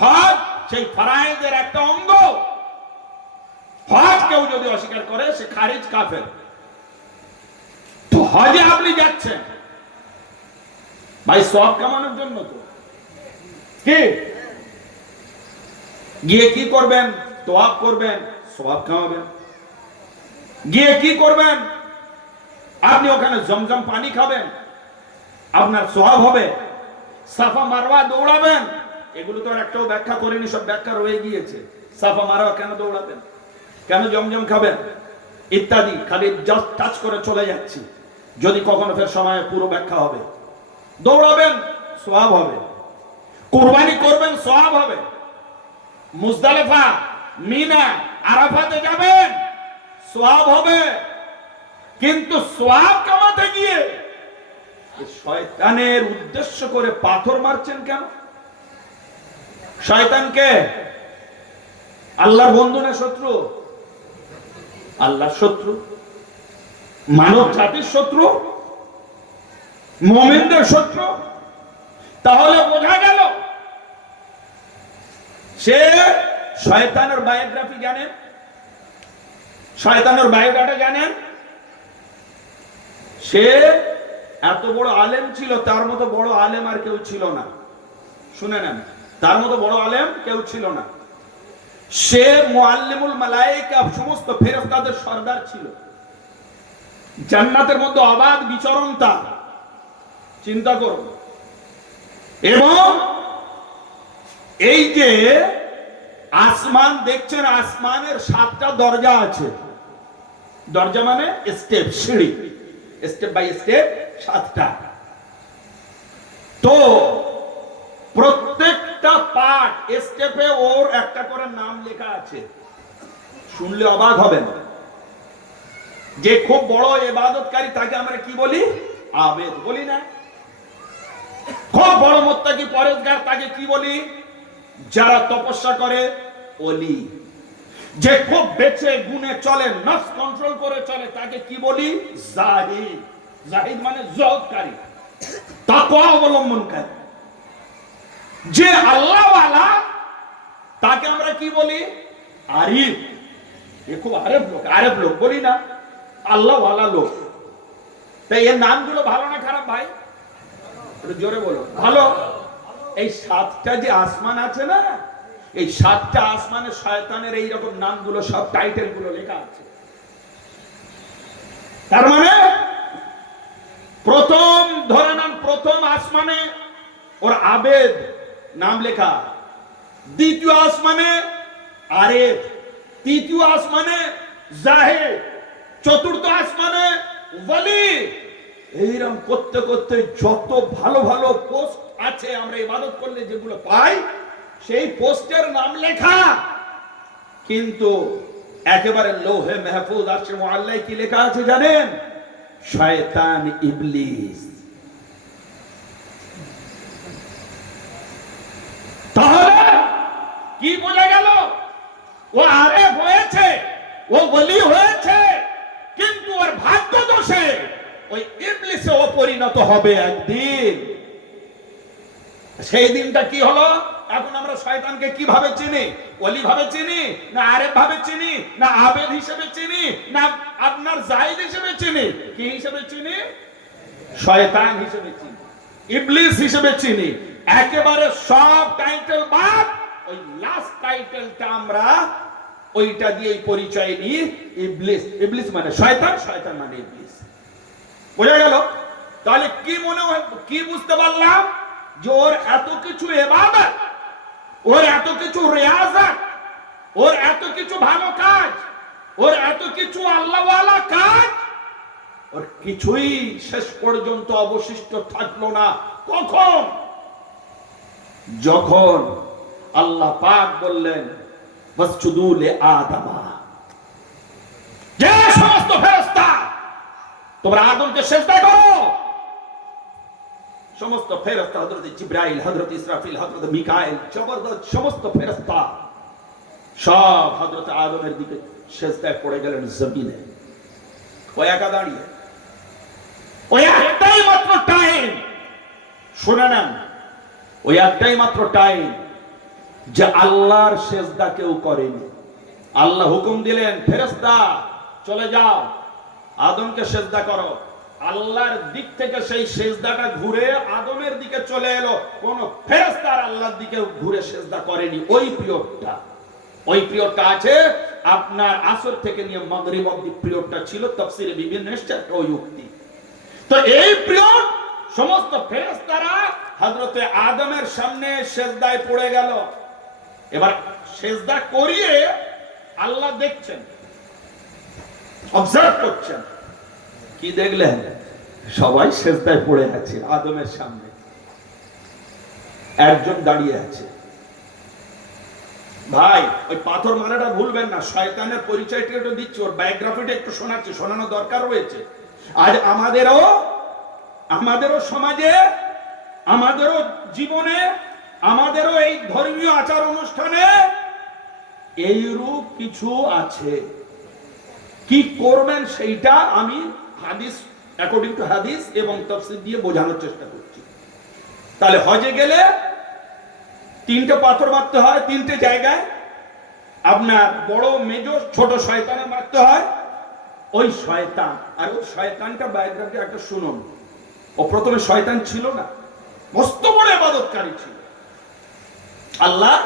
হজ সেই ফরায়েজের একটা অঙ্গ। হজ কেউ যদি অস্বীকার করে, সে খারিজ, কাফের। তো হজে আপনি যাচ্ছেন ভাই সওয়াব কামানোর জন্য, তো কি গিয়ে কি করবেন? তোয়াব করবেন, সওয়াব কামাবেন। গিয়ে কি করবেন? আপনি ওখানে জমজম পানি খাবেন, আপনার সওয়াব হবে। সাফা মারওয়া দৌড়াবেন, এগুলো তো আর একটাও ব্যাখ্যা করেনি, সব ব্যাখ্যা রয়ে গিয়েছে। সাফা মারওয়া কেন দৌড়াবেন, কেন জমজম খাবেন ইত্যাদি, খালি জাস্ট টাচ করে চলে যাচ্ছি। যদি কখনো ফের সময় পুরো ব্যাখ্যা হবে। দৌড়াবেন, সওয়াব হবে। কুরবানি করবেন, সওয়াব হবে। মুজদালিফা, মিনা, আরাফাতে যাবেন, সওয়াব হবে। কিন্তু সওয়াব কামাতে গিয়ে শয়তানের উদ্দেশ্য করে পাথর মারছেন কেন? শয়তানকে আল্লাহর বন্ধু না শত্রু? আল্লাহর শত্রু, মানব জাতির শত্রু, মুমিনদের শত্রু। তাহলে বোঝা গেল সে শয়তানের বায়োগ্রাফি জানেন, শয়তানের বায়োডাটা জানেন। সে এত বড় আলেম ছিল, তার মতো বড় আলেম আর কেউ ছিল না। শুনে নেন, তার মতো বড় আলেম কেউ ছিল না। সে মুআল্লিমুল মালায়েকা, সমস্ত ফেরেশতাদের সর্দার ছিল। জান্নাতের মধ্যে অবাধ বিচরণ তার, চিন্তা করুন। এবং এই যে আসমান দেখছেন, আসমানের 7টা দরজা আছে। দরজা মানে স্টেপ, সিঁড়ি, স্টেপ বাই স্টেপ 7টা। তো প্রত্যেকটা পার্ট স্টেপে ওর একটা করে নাম লেখা আছে। শুনলে অবাক হবেন, যে খুব বড় ইবাদতকারী তাকে আমরা কি বলি? আবেদ বলি না? খুব বড় মুত্তাকি পরেজগার তাকে কি বলি? যারা তপস্যা করে ওলি। যে খুব বেঁচে গুণে চলে, নফস কন্ট্রোল করে চলে, তাকে কি বলি? জাহিদ। জাহিদ মানে জহদকারী, তাকওয়া অবলম্বনকারী। যে আল্লাহ ওয়ালা তাকে আমরা কি বলি? আরিফ। এ খুব আরেফ লোক, আরেফ লোক বলি না, আল্লাহ ওয়ালা লোক। তাই এর নামগুলো ভালো না খারাপ ভাই? জোরে বলো। ভালো। এই 7টা যে আসমান আছে না, এই 7টা আসমানে শয়তানের এইরকম নামগুলো, সব টাইটেল গুলো লেখা আছে। তার মানে প্রথম ধরে নেন, প্রথম আসমানে ওর আবেদ নাম লেখা, দ্বিতীয় আসমানে আরেফ, তৃতীয় আসমানে জাহিদ, চতুর্থ আসমানে ওয়ালি। এইরকম করতে করতে যত ভালো ভালো পোস্ট আছে আমরা ইবাদত করলে যেগুলো পাই, সেই পোস্টের নাম লেখা। কিন্তু একেবারে লৌহে মাহফুজ আরশে মুআল্লায় কি লেখা আছে জানেন? শয়তান, ইবলিস। তাহলে কি বোঝা গেল? ও আরেফ হয়েছে, ও ওলি হয়েছে, কিন্তু ওর ভাগ্য দোষে ওই ইবলিসে ও পরিণত হবে একদিন। সেই দিনটা কি হলো? এখন আমরা শয়তানকে কিভাবে চিনি? ওলি ভাবে চিনি, না আরেফ ভাবে চিনি, না আবেদ হিসেবে চিনি, না আপনার জাহিদ হিসেবে চিনি? কি হিসেবে চিনি? শয়তান হিসেবে চিনি, ইবলিস হিসেবে চিনি। একেবারে সব টাইটেল বাদ, ওই লাস্ট টাইটেলটা আমরা ওইটা দিয়ে পরিচয় নিই, ইবলিস। ইবলিস মানে শয়তান, শয়তান মানে ইবলিস। বোঝা গেল? তাহলে কি মনে হয়, কি বুঝতে পারলাম? যে ওর এত কিছু ইবাদত, ওর এত কিছু রিয়াজত, ওর এত কিছু ভালো কাজ, ওর এত কিছু আল্লাহ ওয়ালা কাজ, ওর কিছুই শেষ পর্যন্ত অবশিষ্ট থাকলো না। কখন? যখন আল্লাহ পাক বললেন ওয়াসজুদু লিআদম, যে সমস্ত ফেরেশতা তোমরা আদমকে সিজদা করো। সমস্ত ফেরেশতা, হযরত জিবরাইল, হযরত ইসরাফিল, হযরত মিকাইল, জবরদস্ত সমস্ত ফেরেশতা সব হযরত আদমের দিকে সিজদায় পড়ে গেলেন জমিনে। ওই একা দাঁড়িয়ে, ওই একটাই মাত্র টাইম, শুনে নেন, ওই একটাই মাত্র টাইম যে আল্লাহর সিজদা কেউ করেনি। আল্লাহ হুকুম দিলেন, ফেরেশতা চলে যাও, আদমকে সিজদা করো। আল্লাহর দিক থেকে সেই সিজদাটা ঘুরে আদমের দিকে চলে এলো। কোন ফেরেশতা আল্লাহর দিকে ঘুরে সিজদা করেনি। ওই পিরিয়ডটা, ওই পিরিয়ডটা আছে আপনার আসর থেকে নিয়ে মাগরিব অবধি পিরিয়ডটা ছিল। তাফসীরে বিভিন্ন এসেছে ওই উক্তি। তো এই পিরিয়ড সমস্ত ফেরেশতারা হযরতে আদমের সামনে সিজদায় পড়ে গেল। এবার সিজদা করিয়ে আল্লাহ দেখছেন, অবজার্ভ করছেন। কি দেখলেন? সবাই সিজদায় পড়ে আছে আদমের সামনে, একজন দাঁড়িয়ে আছে। ভাই ওই পাথর মারাটা ভুলবেন না, শয়তানের পরিচয়টা একটু দিচ্ছি, ওর বায়োগ্রাফিটা একটু শোনাচ্ছি, শোনানো দরকার রয়েছে। আজ আমাদেরও সমাজে, আমাদেরও জীবনে, আমাদেরও এই ধর্মীয় আচার অনুষ্ঠানে এইরূপ কিছু আছে। কি করবেন সেইটা আমি হাদিস, অ্যাকর্ডিং টু হাদিস এবং তাফসীর দিয়ে বোঝানোর চেষ্টা করছি। তাহলে হজে গেলে 3টে পাথর মারতে হয়, 3টে জায়গায়। আপনার বড়, মেজর, ছোট শয়তানে মারতে হয়। ওই শয়তান, আর ওই শয়তানটা বায়োগ্রাফি একটা শুনুন। ও প্রথমে শয়তান ছিল না, মস্ত বড় ইবাদতকারী ছিল, আল্লাহ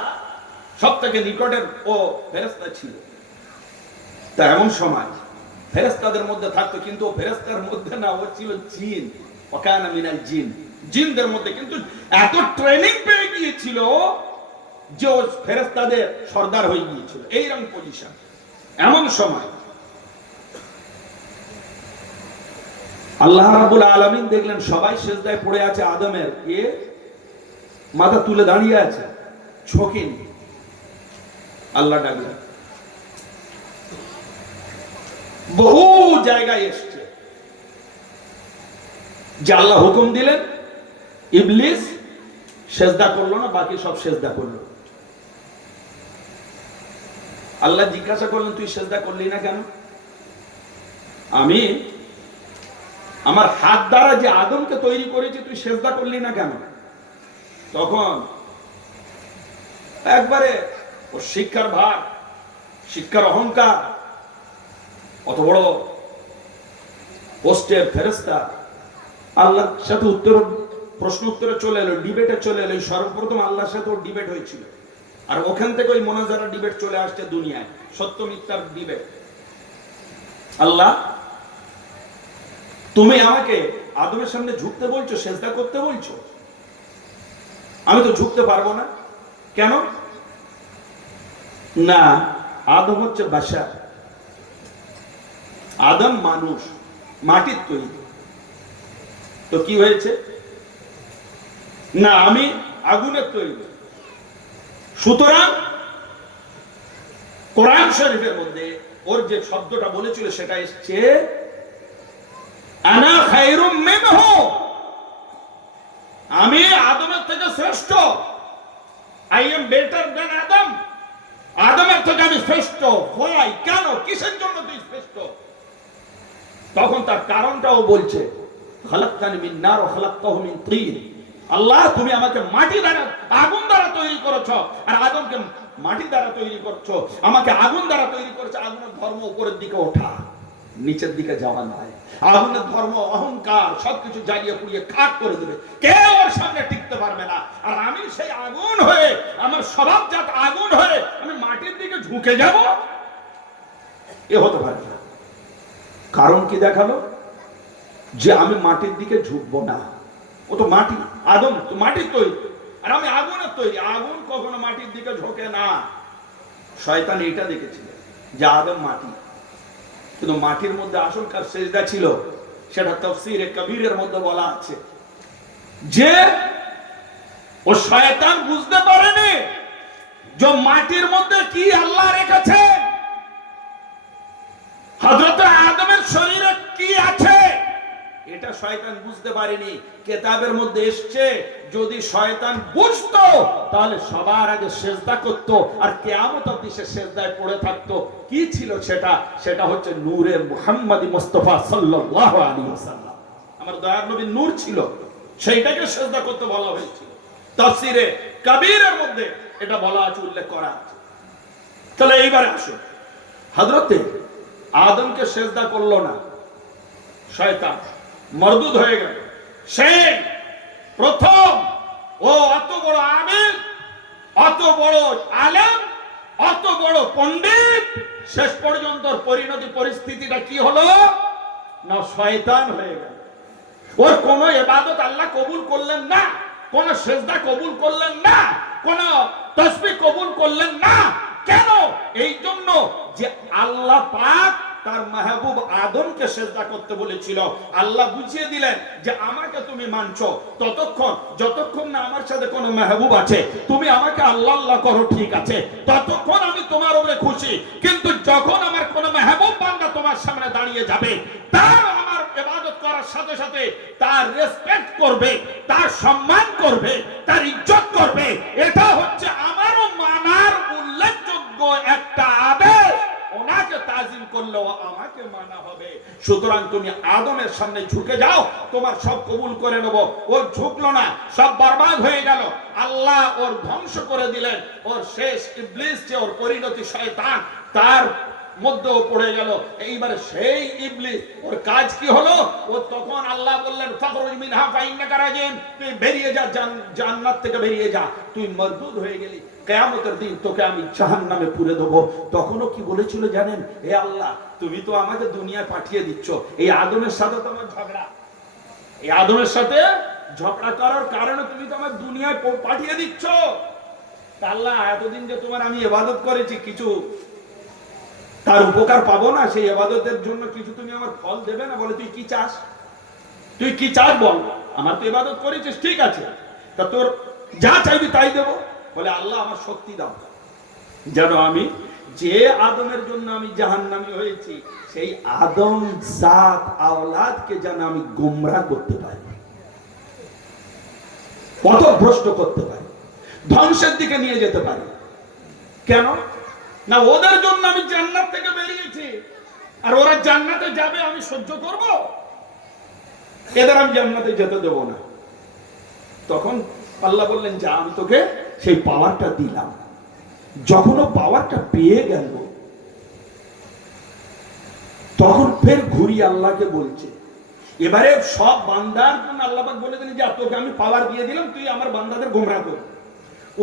সবথেকে নিকটের ও ফেরেশতা ছিল। তা এমন সময় ফেরেশতাদের মধ্যে থাকতো, কিন্তু ও ফেরেশতার মধ্যে না, ও ছিল জিন। ওয়াকানা মিনাল জিন, জিনদের মধ্যে। কিন্তু এত ট্রেনিং পেয়ে গিয়েছিল যে ও ফেরেশতাদের সর্দার হয়ে গিয়েছিল, এইরকম পজিশন। এমন সময় আল্লাহ রাব্বুল আলামিন দেখলেন সবাই সিজদায় পড়ে আছে আদমের, কে? মাথা তুলে দাঁড়িয়ে আছে, ঝোঁকেনি। আল্লাহ ডাকলেন। বহু জায়গায় এসছে যে আল্লাহ হুকুম দিলেন, ইবলিস সেজদা করলো না, বাকি সব সেজদা করলো। আল্লাহ জিজ্ঞাসা করলেন, তুই সেজদা করলি না কেন? আমি আমার হাত দ্বারা যে আদমকে তৈরি করেছি, তুই সেজদা করলি না কেন? তখন একবারে ওর শিক্ষার ভার, শিক্ষার অহংকার, অত বড় পোস্টের ফেরেশতা, আল্লাহর সাথে প্রশ্ন উত্তরে চলে এলো, ডিবেটে চলে এলো। সর্বপ্রথম আল্লাহর সাথে ওর ডিবেট হয়েছিল, আর ওখান থেকে ওই মোনাজারা ডিবেট চলে আসছে দুনিয়ায়, সত্য মিথ্যার ডিবেট। আল্লাহ, তুমি আমাকে আদমের সামনে ঝুঁকতে বলছো, সেজদা করতে বলছো, আমি তো ঝুঁকতে পারবো না। কেন? না, আদম হচ্ছে বাশার, আদম মানুষ, মাটির তৈরি। তো কি হয়েছে? না, আমি আগুনের তৈরি। সুতরাং কোরআন শরীফের মধ্যে ওর যে শব্দটা বলেছিল সেটা এসছে, আনা খায়রুম মিনহু, আমি আদমের থেকে শ্রেষ্ঠ। আই এম বেটার দেন আদম, আদমের থেকে আমি শ্রেষ্ঠ। হয় কেন? কিসের জন্য তুই শ্রেষ্ঠ? তখন তার কারণটাও বলছে, খালাকতানি মিন নার ওয়া খালাকতাহু মিন তিন। আল্লাহ, তুমি আমাকে মাটি দ্বারা, আগুন দ্বারা তৈরি করেছো, আর আদমকে মাটি দ্বারা তৈরি করছো। আমাকে আগুন দ্বারা তৈরি করেছো। আগুনের ধর্ম উপরের দিকে ওঠা, নিচের দিকে যাওয়া নয়। আগুনের ধর্ম অহংকার, সবকিছু জ্বালিয়ে পুড়িয়ে খাক করে দেবে, কেউ ওর সামনে টিকতে পারবে না। আর আমি সেই আগুন হয়ে, আমার স্বভাবজাত আগুন হয়ে আমি মাটির দিকে ঝুঁকে যাব, এ হতে পারে না। কারণ কি দেখালো? যে আমি মাটির দিকে ঝুঁকবো না। ও তো মাটি, আদম তো মাটির তৈরি, আর আমি আগুনের তৈরি। আগুন কখনো মাটির দিকে ঝোঁকে না। শয়তান এটা দেখেছিল যে আদম মাটি, কিন্তু মাটির মধ্যে আসল কার সেজদা ছিল, সেটা তাফসীরে কবীরের মধ্যে বলা আছে যে ও শয়তান বুঝতে পারেনি যে মাটির মধ্যে কি আল্লাহ রেখেছে, হযরত আদমের শরীরে কি আছে, এটা শয়তান বুঝতে পারেনি। কিতাবের মধ্যে এসছে, যদি শয়তান বুঝতো তাহলে সবার আগে সেজদা করত, আর কিয়ামত অবধি সে সেজদায় পড়ে থাকতো। কি ছিল সেটা? সেটা হচ্ছে নূরে মুহাম্মাদি মুস্তাফা সাল্লাল্লাহু আলাইহি ওয়াসাল্লাম। আমার দয়ার নবীর নূর ছিল, সেইটাকে সেজদা করতে বলা হয়েছিল। তাফসীরে কবীরের মধ্যে এটা বলা আছে, উল্লেখ করা আছে। তাহলে এইবারে আসো, হযরতে আদমকে সেজদা করলো না শয়তান, মরদুদ হয়ে গেল। সেই প্রথম ও অত বড় আমিল, অত বড় আলেম, অত বড় পণ্ডিত, শেষ পর্যন্ত পরিণতি পরিস্থিতিটা কি হলো? না, শয়তান হয়ে গেল। ওর কোন ইবাদত আল্লাহ কবুল করলেন না, কোন সেজদা কবুল করলেন না, কোন তাসবিহ কবুল করলেন না। কেন? এই জন্য যে আল্লাহ পাক তার মাহবুব আদমকে সেজদা করতে বলেছিল। আল্লাহ বুঝিয়ে দিলেন যে আমাকে তুমি মানছো ততক্ষণ, যতক্ষণ না আমার সাথে কোনো মাহবুব আছে, তুমি আমাকে আল্লাহ আল্লাহ করো, ঠিক আছে, ততক্ষণ আমি তোমার উপরে খুশি। কিন্তু যখন আমার কোনো মাহবুব বান্দা তোমার সামনে দাঁড়িয়ে যাবে, তার আমার ইবাদত করার সাথে সাথে তার রেসপেক্ট করবে, তার সম্মান করবে, তার ইজ্জত করবে, এটা হচ্ছে আমারও মানার উল্লেখযোগ্য একটা আদেশ। ওনাকে তাজিম করলেও আমাকে মানা হবে। সুতরাং তুমি আদমের সামনে ঝুঁকে যাও, তোমার সব কবুল করে নেব। ও ঝুঁকলো না, সব বরবাদ হয়ে গেল। আল্লাহ ওর ধ্বংস করে দিলেন। ওর শেষ ইবলিস, যে ওর পরিণতি শয়তান, তার মধ্যেও পড়ে গেল। এইবারে সেই ইবলিস, ওর কাজ কি হলো? ও তখন আল্লাহ বললেন, ফাখরুজ মিনহা ফাইন্নাকা রাজিম, তুই বেরিয়ে যা, জান্নাত থেকে বেরিয়ে যা, তুই মরদুদ হয়ে গেলি, কিয়ামতের দিন তোকে আমি জাহান্নামে পুরে দেবো। তখনও কি বলেছিল জানেন? হে আল্লাহ, তুমি তো আমাকে দুনিয়ায় পাঠিয়ে দিচ্ছ, এই আদমের সাথে তো আমার ঝগড়া, এই আদমের সাথে ঝগড়া করার কারণে তুমি তো আমার দুনিয়ায় পাঠিয়ে দিচ্ছ। আল্লাহ, এতদিন যে তোমার আমি ইবাদত করেছি, কিছু তার উপকার পাবো না? সেই ইবাদতের জন্য কিছু তুমি আমার ফল দেবে না? বলে, তুই কি চাস? তুই কি চাস বল? আমার তো ইবাদত করেছিস, ঠিক আছে, তা তোর যা চাইবি তাই দেব। বলে আল্লাহ আমার শক্তি দাও যেন আমি যে আদমের জন্য আমি জাহান্নামী হয়েছি সেই আদম জাত আওলাদকে যেন আমি গোমরাহ করতে পারি, পথভ্রষ্ট করতে পারি, ধ্বংসের দিকে নিয়ে যেতে পারি। কেন না? ওদের জন্য আমি জান্নাত থেকে বেরিয়েছি, আর ওরা জান্নাতে যাবে আমি সহ্য করব? এদের আমি জান্নাতে যেতে দেব না। তখন আল্লাহ বললেন, যা আমি তোকে সেই পাওয়ারটা দিলাম। যখন ও পাওয়ারটা পেয়ে গেল, তখন ফের ঘুরি আল্লাহকে বলছে, এবারে সব বান্দার জন্য আল্লাহ পাক বলে দিলেন যে তোকে আমি পাওয়ার দিয়ে দিলাম, তুই আমার বান্দাদের গোমরাহ কর।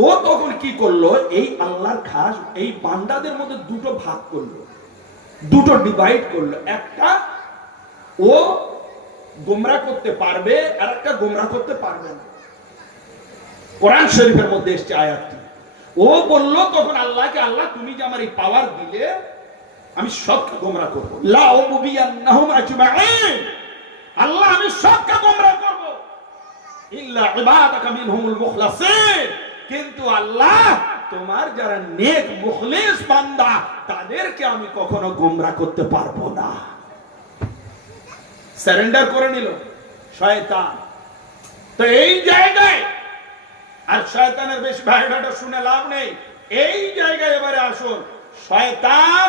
ও তখন কি করলো? এই আল্লাহর খাস এই বান্দাদের মধ্যে দুটো ভাগ করলো, দুটো ডিভাইড করলো। একটা ও গোমরাহ করতে পারবে, আর একটা গোমরাহ করতে পারবে না। কোরআন শরীফের মধ্যে এসছে আয়াতটি। ও বলল তখন আল্লাহকে, আল্লাহ তুমি যে আমার এই পাওয়ার দিলে, আমি সবকে গোমরাহ করব। লা উবিয়ান্নাহুম আজমাইন, আল্লাহ আমি সবকে গোমরাহ করব, ইল্লা ইবাদাকা মিনহুমুল মুখলাসিন, কিন্তু আল্লাহ তোমার যারা নেক মুখলিস বান্দা তাদেরকে আমি কখনো গোমরাহ করতে পারবো না। সারেন্ডার করে নিল শয়তান। তো এই জায়গায় আর শয়তানের বেশি বায়োডাটা শুনে লাভ নেই। এই জায়গায় এবারে আসুন, শয়তান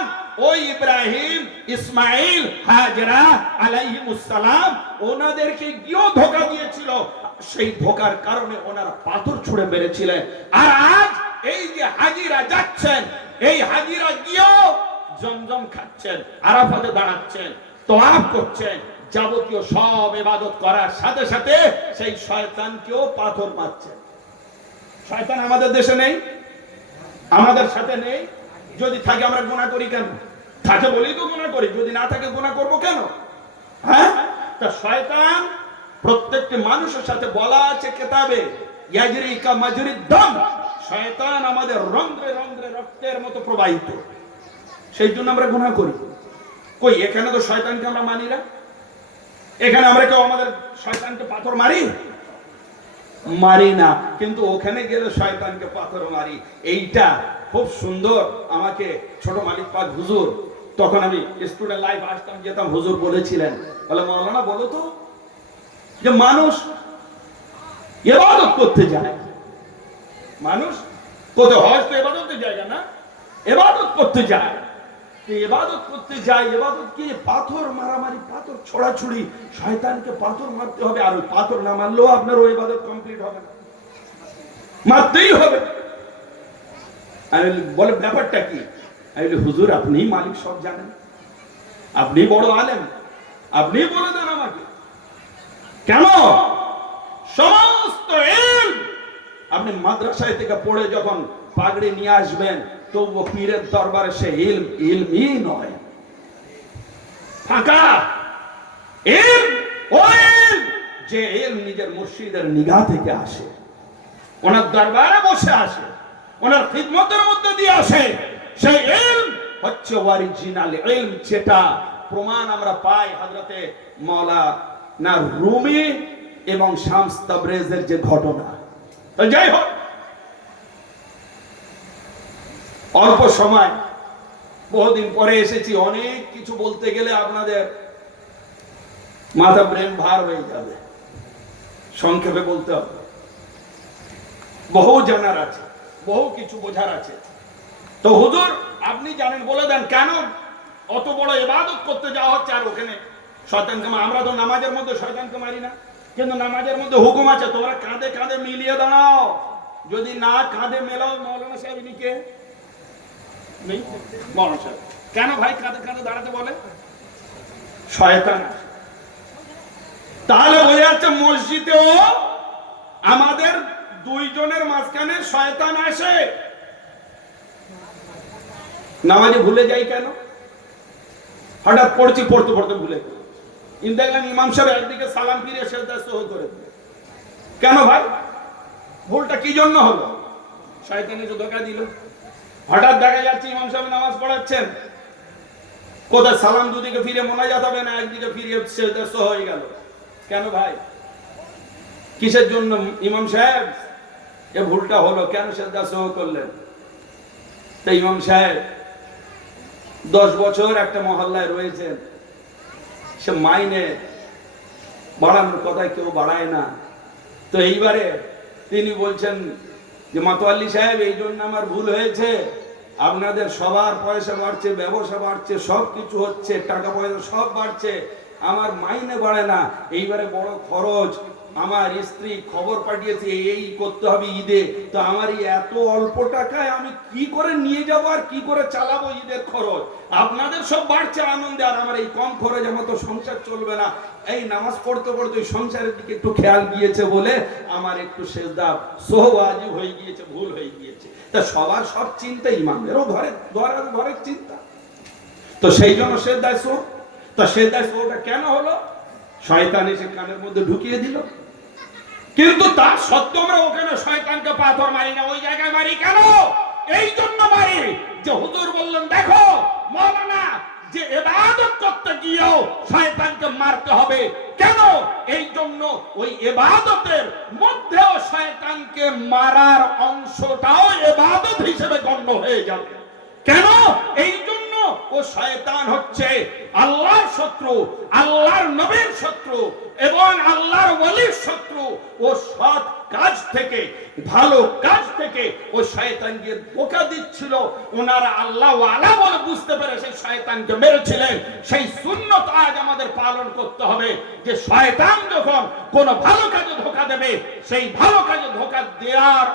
ওই ইব্রাহিম, ইসমাইল, হাজরা আলাইহিমুস সালাম ওনাদেরকে গিয়েও ধোঁকা দিয়েছিল। সেই ধোঁকার কারণে ওনারা পাথর ছুঁড়ে মেরেছিলেন। আর আজ এই যে হাজিরা যাচ্ছেন, এই হাজিরা গিয়েও জমজম খাচ্ছেন, আরাফাতে দাঁড়াচ্ছেন, তোয়াফ করছেন, যাবতীয় সব ইবাদত করার সাথে সাথে সেই শয়তানকেও পাথর মারছেন। শয়তান আমাদের দেশে নেই, আমাদের সাথে নেই। যদি থাকে আমরা গুনাহ করি কেন? থাকে বলেই তো গুনাহ করি, যদি না থাকে গুনাহ করব কেন? হ্যাঁ, তা শয়তান প্রত্যেকটি মানুষের সাথে বলা আছে কিতাবে, ইয়াজরি কা মাজরিদ দাম, শয়তান আমাদের রন্ধ্রে রন্ধ্রে রক্তের মতো প্রবাহিত। সেই জন্য আমরা গুনাহ করি। কই এখানে তো শয়তানকে আমরা মানি না। এখানে আমরা কেউ আমাদের শয়তানকে পাথর মারি? মারি না, কিন্তু ওখানে গেলে শয়তানকে পাথর মারি। এইটা খুব সুন্দর। আমাকে ছোট মালিক পাক হুজুর, তখন আমি স্টুডেন্ট লাইফ আসতাম, যেতাম, হুজুর বলেছিলেন, বলে মাওলানা বলো তো, যে মানুষ ইবাদত করতে যায়, মানুষ কোথাও হজ তো ইবাদতের জায়গা না, ইবাদত করতে যায়, ইবাদত করতে যায়, ইবাদত কি পাথর মারামারি, পাথর ছোড়াছুড়ি, শয়তানকে পাথর মারতে হবে। আর ওই পাথর না মারলেও আপনার ওই ইবাদত কমপ্লিট হবে না, মারতেই হবে। আমি বলে ব্যাপারটা কি? আমি বলি হুজুর আপনি মালিক, সব জানেন, আপনি বড় আলেম, আপনি বলে দেন আমাকে। কেন? সমস্ত ইলম আপনি মাদ্রাসায় থেকে পড়ে যখন পাগড়ি নিয়ে আসবেন, তবু পীরের দরবারে সে ইলম ইলমই নয়, ফাঁকা ইলম। ওই ইলম যে ইলম নিজের মুর্শিদের নিগাহ থেকে আসে, ওনার দরবারে বসে আসে, ওনার খিদমতের মধ্যে দিয়ে আসে, সেই ইলম হচ্ছে অরিজিনাল ইলম, যেটা প্রমাণ আমরা পাই হযরতে মাওলানা রুমি এবং শামস তাবরেজের যে ঘটনা। তো যাই হোক, অল্প সময়, বহুদিন পরে এসেছি, অনেক কিছু বলতে গেলে আপনাদের মাথা ব্রেন ভার হয়ে যাবে, সংক্ষেপে বলতে হবে। বহু জানার আছে, বহু কিছু বোঝার আছে। তো হুজুর আপনি জানেন, বলে দেন কেন অত বড় ইবাদত করতে যাওয়া হচ্ছে আর ওখানে শয়তানকে? আমরা তো নামাজের মধ্যে শয়তানকে মারি না, কিন্তু নামাজের মধ্যে হুকুম আছে তোমরা কাঁধে কাঁধে মিলিয়ে দাঁড়াও, যদি না কাঁধে মেলাও। মাওলানা সাহেব ইনি কে? নেই মাওলানা সাহেব। কেন ভাই কাঁধে কাঁধে দাঁড়াতে বলে? শয়তান। তাহলে বোঝা যাচ্ছে মসজিদেও আমাদের দুইজনের মাঝখানে শয়তান আসে। নামাজে ভুলে যাই কেন? হঠাৎ পড়ছি, পড়তে পড়তে ভুলে গেল। দেখলাম ইমাম সাহেব একদিকে সালাম ফিরিয়ে সেজদা সহজ করে দিলেন। কেন ভাই? ভুলটা কি জন্য হলো? শয়তানে যে ধোঁকা দিল। হঠাৎ দেখা যাচ্ছে ইমাম সাহেব নামাজ পড়াচ্ছেন, কোথায় সালাম দুদিকে ফিরে মোনাজাত হবে না, একদিকে ফিরিয়ে সেজদা সহ হয়ে গেল। কেন ভাই? কিসের জন্য? ইমাম সাহেব এ ভুলটা হলো, কেন সেজদা সহ করলেন? তো ইমাম সাহেব 10 বছর একটা মহল্লায় রয়েছেন, সে মাইনে বাড়ানোর কথা কেউ বাড়ায় না। তো এইবারে তিনি বলছেন যে মাতোয়াল্লি সাহেব, এই জন্য আমার ভুল হয়েছে, আপনাদের সবার পয়সা বাড়ছে, ব্যবসা বাড়ছে, সব কিছু হচ্ছে, টাকা পয়সা সব বাড়ছে, আমার মাইনে বাড়ে না। এইবারে বড় খরচ, আমার স্ত্রী খবর পাঠিয়েছে এই করতে হবে ঈদে, তো আমার এত অল্প টাকায় আমি কি করে নিয়ে যাবো আর কি করে চালাবো ঈদের খরচ? আপনাদের সব বাড়ছে আনন্দে, আর আমার এই কম খরচে মতো সংসার চলবে না। এই নামাজ পড়তে পড়তে ওই সংসারের দিকে একটু খেয়াল গিয়েছে বলে আমার একটু সেজদা সোহওয়াজিব হয়ে গিয়েছে, ভুল হয়ে গিয়েছে। তা সবার সব চিন্তা, ইমামেরও ঘরের চিন্তা, তো সেই জন্য সেজদায় সোহ। তো সেজদায় সোহটা কেন হলো? শয়তান এসে কানের মধ্যে ঢুকিয়ে দিল। কিন্তু তার সত্ত্বেও আমরা ওখানে শয়তানকে পাথর মারি না, ওই জায়গায় মারি কেন? এই জন্য মারি যে হুজুর বললেন, দেখো মাওলানা, যে ইবাদত করতে গিয়েও শয়তানকে মারতে হবে। কেন? এই জন্য ওই ইবাদতের মধ্যেও শয়তানকে মারার অংশটাও ইবাদত হিসেবে গণ্য হয়ে যাবে। কেন? এই জন্য ও শয়তান হচ্ছে আল্লাহর শত্রু, আল্লাহর নবীর শত্রু এবং আল্লাহর ওয়ালির শত্রু। ও সৎ কাজ থেকে, ভালো কাজ থেকে ও শয়তানকে ধোঁকা দিচ্ছিল। ওনারা আল্লাহ ওয়ালা বলে বুঝতে পেরে সেই শয়তানকে মেরেছিলেন। সেই সুন্নত আজ আমাদের পালন করতে হবে যে শয়তান যখন কোন ভালো কাজে ধোঁকা দেবে, সেই ভালো কাজে ধোঁকা দেওয়ার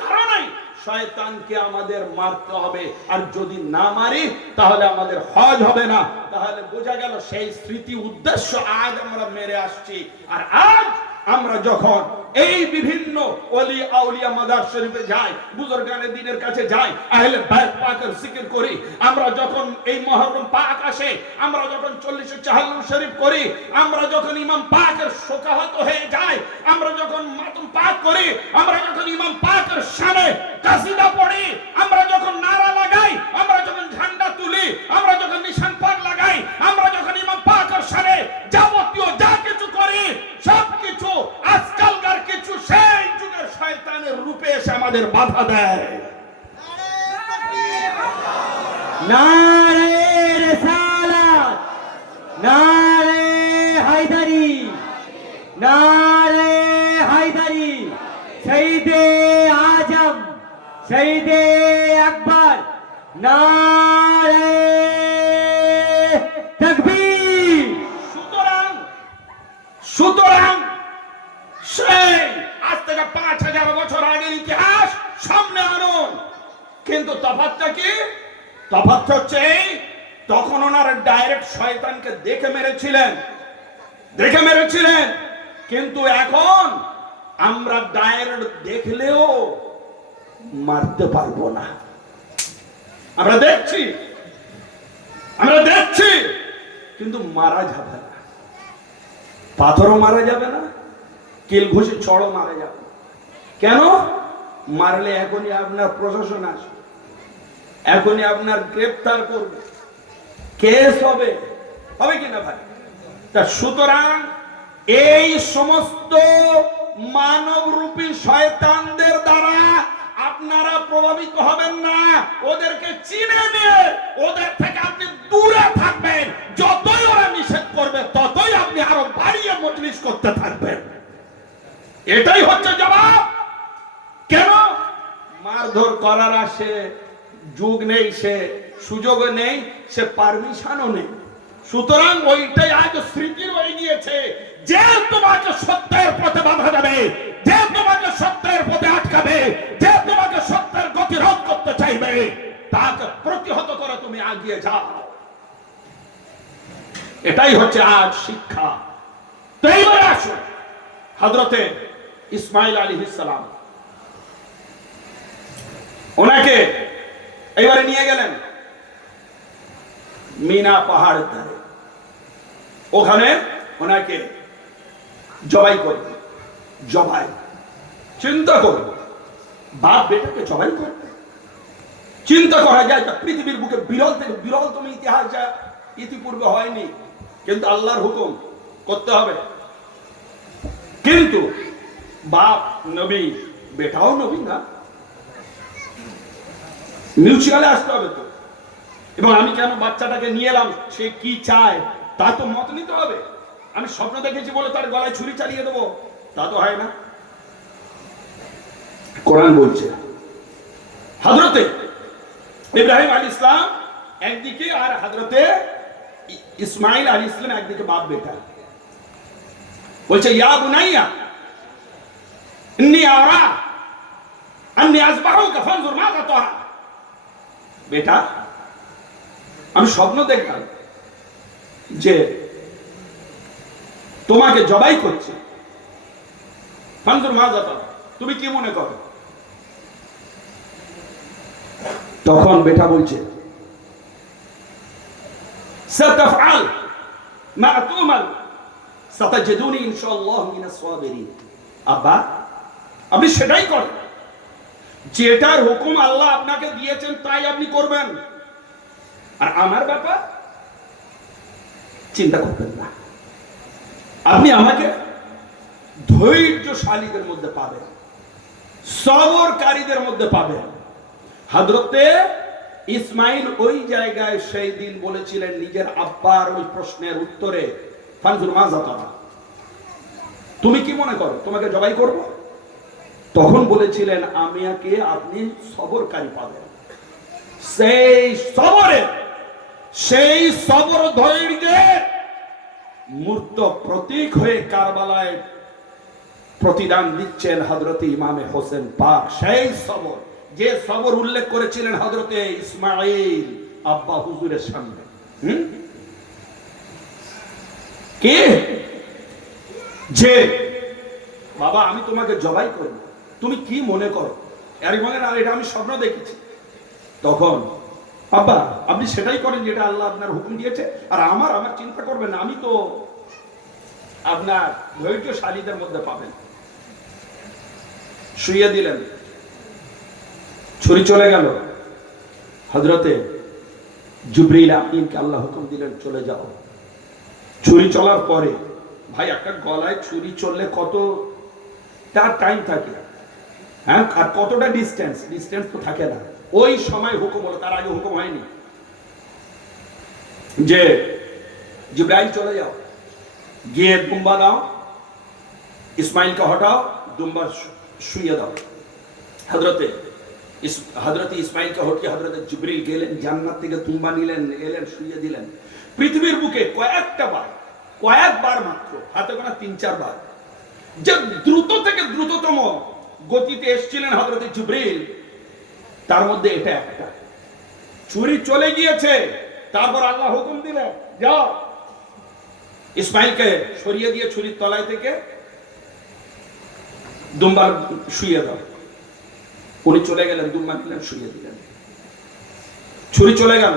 কারণেই শয়তানকে আমাদের মারতে হবে। আর যদি না মারি তাহলে আমাদের হজ হবে না। তাহলে বোঝা গেল সেই স্মৃতি উদ্দেশ্য আজ আমরা মেরে আসছি। আর আজ আমরা যখন এই বিভিন্ন ওলি আউলিয়া মাজার শরীফে যাই, বুজুর্গানে দ্বীনের কাছে যাই, আহলে বাইত পাকের জিকির করি, আমরা যখন এই মুহররম পাক আসে, আমরা যখন 40 চাহাল্লুম শরীফ করি, আমরা যখন ইমাম পাকের শোকাহত হয়ে যায়, আমরা যখন মাতম পাক করি, আমরা যখন ইমাম পাকের শানে কাসিদা পড়ি, আমরা যখন নারা লাগাই, আমরা যখন ঝান্ডা তুলি, আমরা যখন নিশান পাক লাগাই, আমরা যখন ইমাম পাকের শানে যাবতীয় যা কিছু করি, সবকিছু আজকালকার কিছু সেই যুগের শয়তানের রূপে এসে আমাদের বাধা দেয়। নারে রিসালাত, নারে হায়দারি, নারে হায়দারি, শহীদে আজম, শহীদে আকবর, নারে তাকবীর। সুতরাং সেই আজ থেকে 5000 বছর আগের ইতিহাস সামনে আনুন। কিন্তু তফাৎটা কি? তফাৎ হচ্ছে তখন ওনারা ডাইরেক্ট শয়তানকে দেখে মেরেছিলেন, কিন্তু এখন আমরা ডাইরেক্ট দেখলেও মারতে পারবো না। আমরা দেখছি কিন্তু মারা যাবে না। পাথরও মারা যাবে না, কিল ঘুষি ছড়ও মারা যাবে না। কেন? মারলে এখনই আপনার প্রশাসন আসবে, এখনই আপনার গ্রেফতার করবে, কেস হবে কিনা ভাই? তা সুতরাং এই সমস্ত মানবরূপী শয়তানদের দ্বারা আপনারা প্রভাবিত হবেন না। ওদেরকে চিনে নিয়ে ওদের থেকে আপনি দূরে থাকবেন। যতই ওরা নিষেধ করবে ততই আপনি আরো বাড়িয়ে মজলিস করতে থাকবেন। এটাই হচ্ছে জবাব। কেন? মারধর করার সে যুগ নেই, সে সুযোগ নেই, সে পারমিশনও নেই। সুতরাং ওইটাই আজ স্মৃতি রয়ে গিয়েছে। যে তোমাকে সত্যের পথে বাধা দেবে, যে তোমাকে সত্যের পথে আটকাবে, যে তোমাকে সত্যের গতিরোধ করতে চাইবে, তাকে প্রতিহত করে তুমি এগিয়ে যাও। এটাই হচ্ছে আজ শিক্ষা। তো এইবার আসুন হযরতে ইসমাঈল আলাইহিস সালাম, ওনাকে এইবারে নিয়ে গেলেন মিনা পাহাড়ের ধারে। ওখানে ওনাকে জবাই করবে। চিন্তা করবে, বাপ বেটাকে জবাই করবে। চিন্তা করা যায় পৃথিবীর বুকে বিরল থেকে বিরলতম ইতিহাস যা ইতিপূর্বে হয়নি, কিন্তু আল্লাহর হুকুম করতে হবে। কিন্তু বাপ নবী বেটাও নবী না, মিউচুয়ালে আসতে হবে তো। এবং আমি কেন বাচ্চাটাকে নিয়ে এলাম, সে কি চায় তা তো মত নিতে হবে। আমি স্বপ্ন দেখেছি বলে তার গলায় ছুরি চালিয়ে দেবো, তা তো হয় না। কোরআন বলছে হযরতে ইব্রাহিম আলাইহিস সালাম একদিকে আর হযরতে ইসমাঈল আলাইহিস সালাম একদিকে, বাপ বেটা। বলছে ইয়া বুনাইয়া ইন্নী আরা আন্নী আযবাহুকা ফানজুর মাযা তারা। বেটা, আমি স্বপ্ন দেখলাম যে তোমাকে জবাই করছে, ফানজুর মাযা তারা, তুমি কি মনে করো? তখন বেটা বলছে সাতাফআল মা তুমাল সাতাজিদুনি ইনশাআল্লাহ মিনাস সাবিরিন। আব্বা, আপনি সেটাই করেন, যেটার হুকুম আল্লাহ আপনাকে দিয়েছেন তাই আপনি করবেন, আর আমার ব্যাপার চিন্তা করবেন না। আপনি আমাকে ধৈর্যশালীদের মধ্যে পাবেন, সবরকারীদের মধ্যে পাবেন। হযরতে ইসমাঈল ওই জায়গায় সেই দিন বলেছিলেন নিজের আব্বার ওই প্রশ্নের উত্তরে, ফানজুর মাযা তারা, তুমি কি মনে করো তোমাকে জবাই করব? তখন বলেছিলেন আমাকে আপনি সবরকারী পাবেন। সেই সবর ধৈর্যের মূর্ত প্রতীক হয়ে কারবালায় প্রতিদান দিচ্ছেন হযরতে ইমামে হোসেন পাক। সেই সবর, যে সবর উল্লেখ করেছিলেন হযরতে ইসমাঈল আব্বা হুজুরের সামনে। কে? যে বাবা আমি তোমাকে জবাই করব, তুমি কি মনে করো? আরে মনে না, এটা আমি স্বপ্ন দেখেছি। তখন আব্বা আপনি সেটাই করেন যেটা আল্লাহ আপনার হুকুম দিয়েছে, আর আমার চিন্তা করবেন না, আমি তো আপনার ধৈর্যশালীদের মধ্যে পাবেন। শুইয়ে দিলেন, ছুরি চলে গেল। হযরতে জিবরিল আমিনকে আল্লাহ হুকুম দিলেন চলে যাও। ছুরি চলার পরে ভাই একটা গলায় ছুরি চললে কতটা টাইম থাকে, হ্যাঁ, আর কতটা ডিস্টেন্স তো থাকে না। ওই সময় হুকুম হলো, তার আগে হুকুম হয়নি যে জিবরাইল চলে যাও, গিয়ে দুম্বা দাও, ইসমাইলকে হটাও, দুম্বা শুইয়ে দাও। হযরতে ইসমাইলকে হটিয়ে হযরতে জিবরিল গেলেন, জান্নাত থেকে দুম্বা নিলেন, এলেন, শুইয়ে দিলেন। পৃথিবীর বুকে কয়েকবার মাত্র, হাতে গোনা 3-4 বার, যে দ্রুত থেকে দ্রুততম গতিতে এসেছিলেন হযরতে জিবরিল, তার মধ্যে এটা একটা। ছুরি চলে গিয়েছে, তারপর আল্লাহ হুকুম দিলেন যাও, ইসমাইলকে সরিয়ে দিয়ে ছুরির তলায় থেকে দুম্বা শুইয়ে দাও। উনি চলে গেলেন, দুম্বা নিলেন, শুইয়ে দিলেন। ছুরি চলে গেল,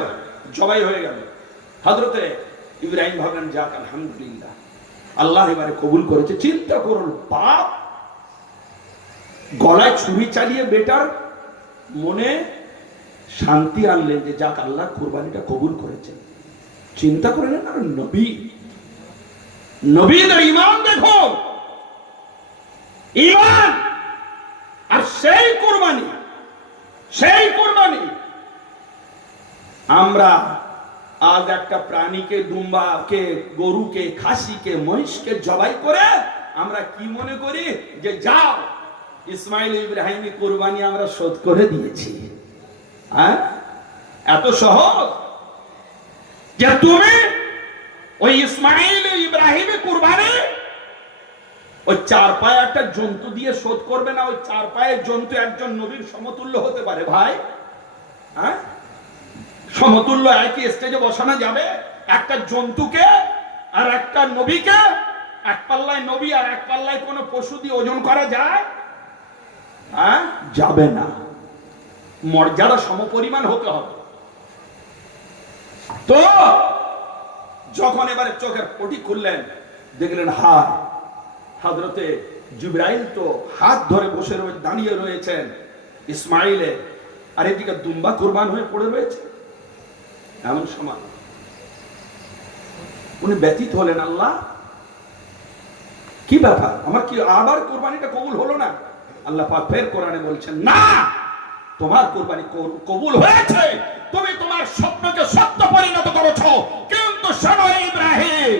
জবাই হয়ে গেল। হযরতে ইব্রাহিম ভাবলেন যাক আলহামদুলিল্লাহ, আল্লাহ এবারে কবুল করেছে। চিন্তা করুন, বাপ গলায় ছুরি চালিয়ে বেটার মনে শান্তি আনলেন যে যাক আল্লাহ কুরবানিটা কবুল করেছেন। চিন্তা করলেন, আর নবীদের ঈমান দেখো, ঈমান আর সেই কুরবানি। আমরা আজ একটা প্রাণীকে, দুম্বাকে, গরুকে, খাসিকে, মহিষকে জবাই করে আমরা কি মনে করি যে যাও ইসমাইল ইব্রাহিমি কুরবানি আমরা শোধ করে দিয়েছি। হ্যাঁ, এত সহজ যে তুমি ওই ইসমাইল ইব্রাহিমি কুরবানি ওই 4 পায়ে একটা জন্তু দিয়ে শোধ করবে না। ওই 4 পায়ের জন্তু একজন নবীর সমতুল্য হতে পারে ভাই? হ্যাঁ, সমতুল্য একই স্টেজে বসানো যাবে? একটা জন্তুকে আর একটা নবীকে এক পাল্লায় নবী আর এক পাল্লায় কোন পশু দিয়ে ওজন করা যায়? হ্যাঁ, যাবে না। মর্যাদা সমপরিমাণ হতে হবে। তো যখন এবারে চোখের পটি খুললেন, দেখলেন হযরতে জিবরাইল তো হাত ধরে বসে দাঁড়িয়ে রয়েছেন ইসমাইলে, আর এদিকে দুম্বা কুরবান হয়ে পড়ে রয়েছে। এমন সময় উনি ব্যথিত হলেন, আল্লাহ কি ব্যাপার, আমার কি আবার কুরবানিটা কবুল হলো না? আল্লাহ পাক ফের কোরআনে বলছেন, না, তোমার কুরবানি কবুল হয়েছে, তুমি তোমার স্বপ্নকে সত্য পরিণত করেছো। কিন্তু শোনো ইব্রাহিম,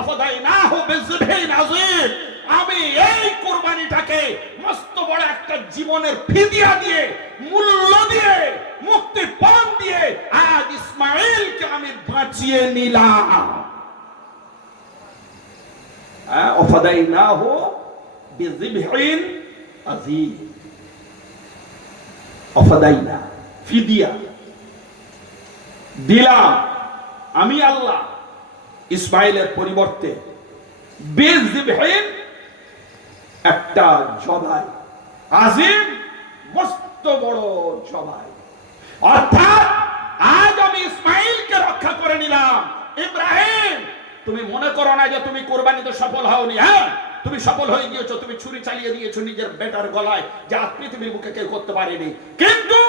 আফাদাইনাহু বিযিবহিন আযীম, আমি এই কুরবানিটাকে মস্ত বড় একটা জীবনের ফিদিয়া দিয়ে, মূল্য দিয়ে, মুক্তিপণ দিয়ে আজ ইসমাঈলকে আমি বাঁচিয়ে নিলাম। আফাদাইনাহু বিযিবহিন আযীম, আফাদাইনা ফিদিয়া দিলাম আমি আল্লাহ ইসমাইলের পরিবর্তে বিযিবহিন একটা জবাই, আজিম মস্ত বড় জবাই। অর্থাৎ আজ আমি ইসমাইলকে রক্ষা করে নিলাম। ইব্রাহিম, তুমি মনে করো না যে তুমি কোরবানিতে সফল হওনি। হ্যাঁ, তুমি সফল হয়ে গিয়েছো, তুমি ছুরি চালিয়ে দিয়েছো নিজের বেটার গলায়, যা পৃথিবীর বুকে কেউ করতে পারেনি। কিন্তু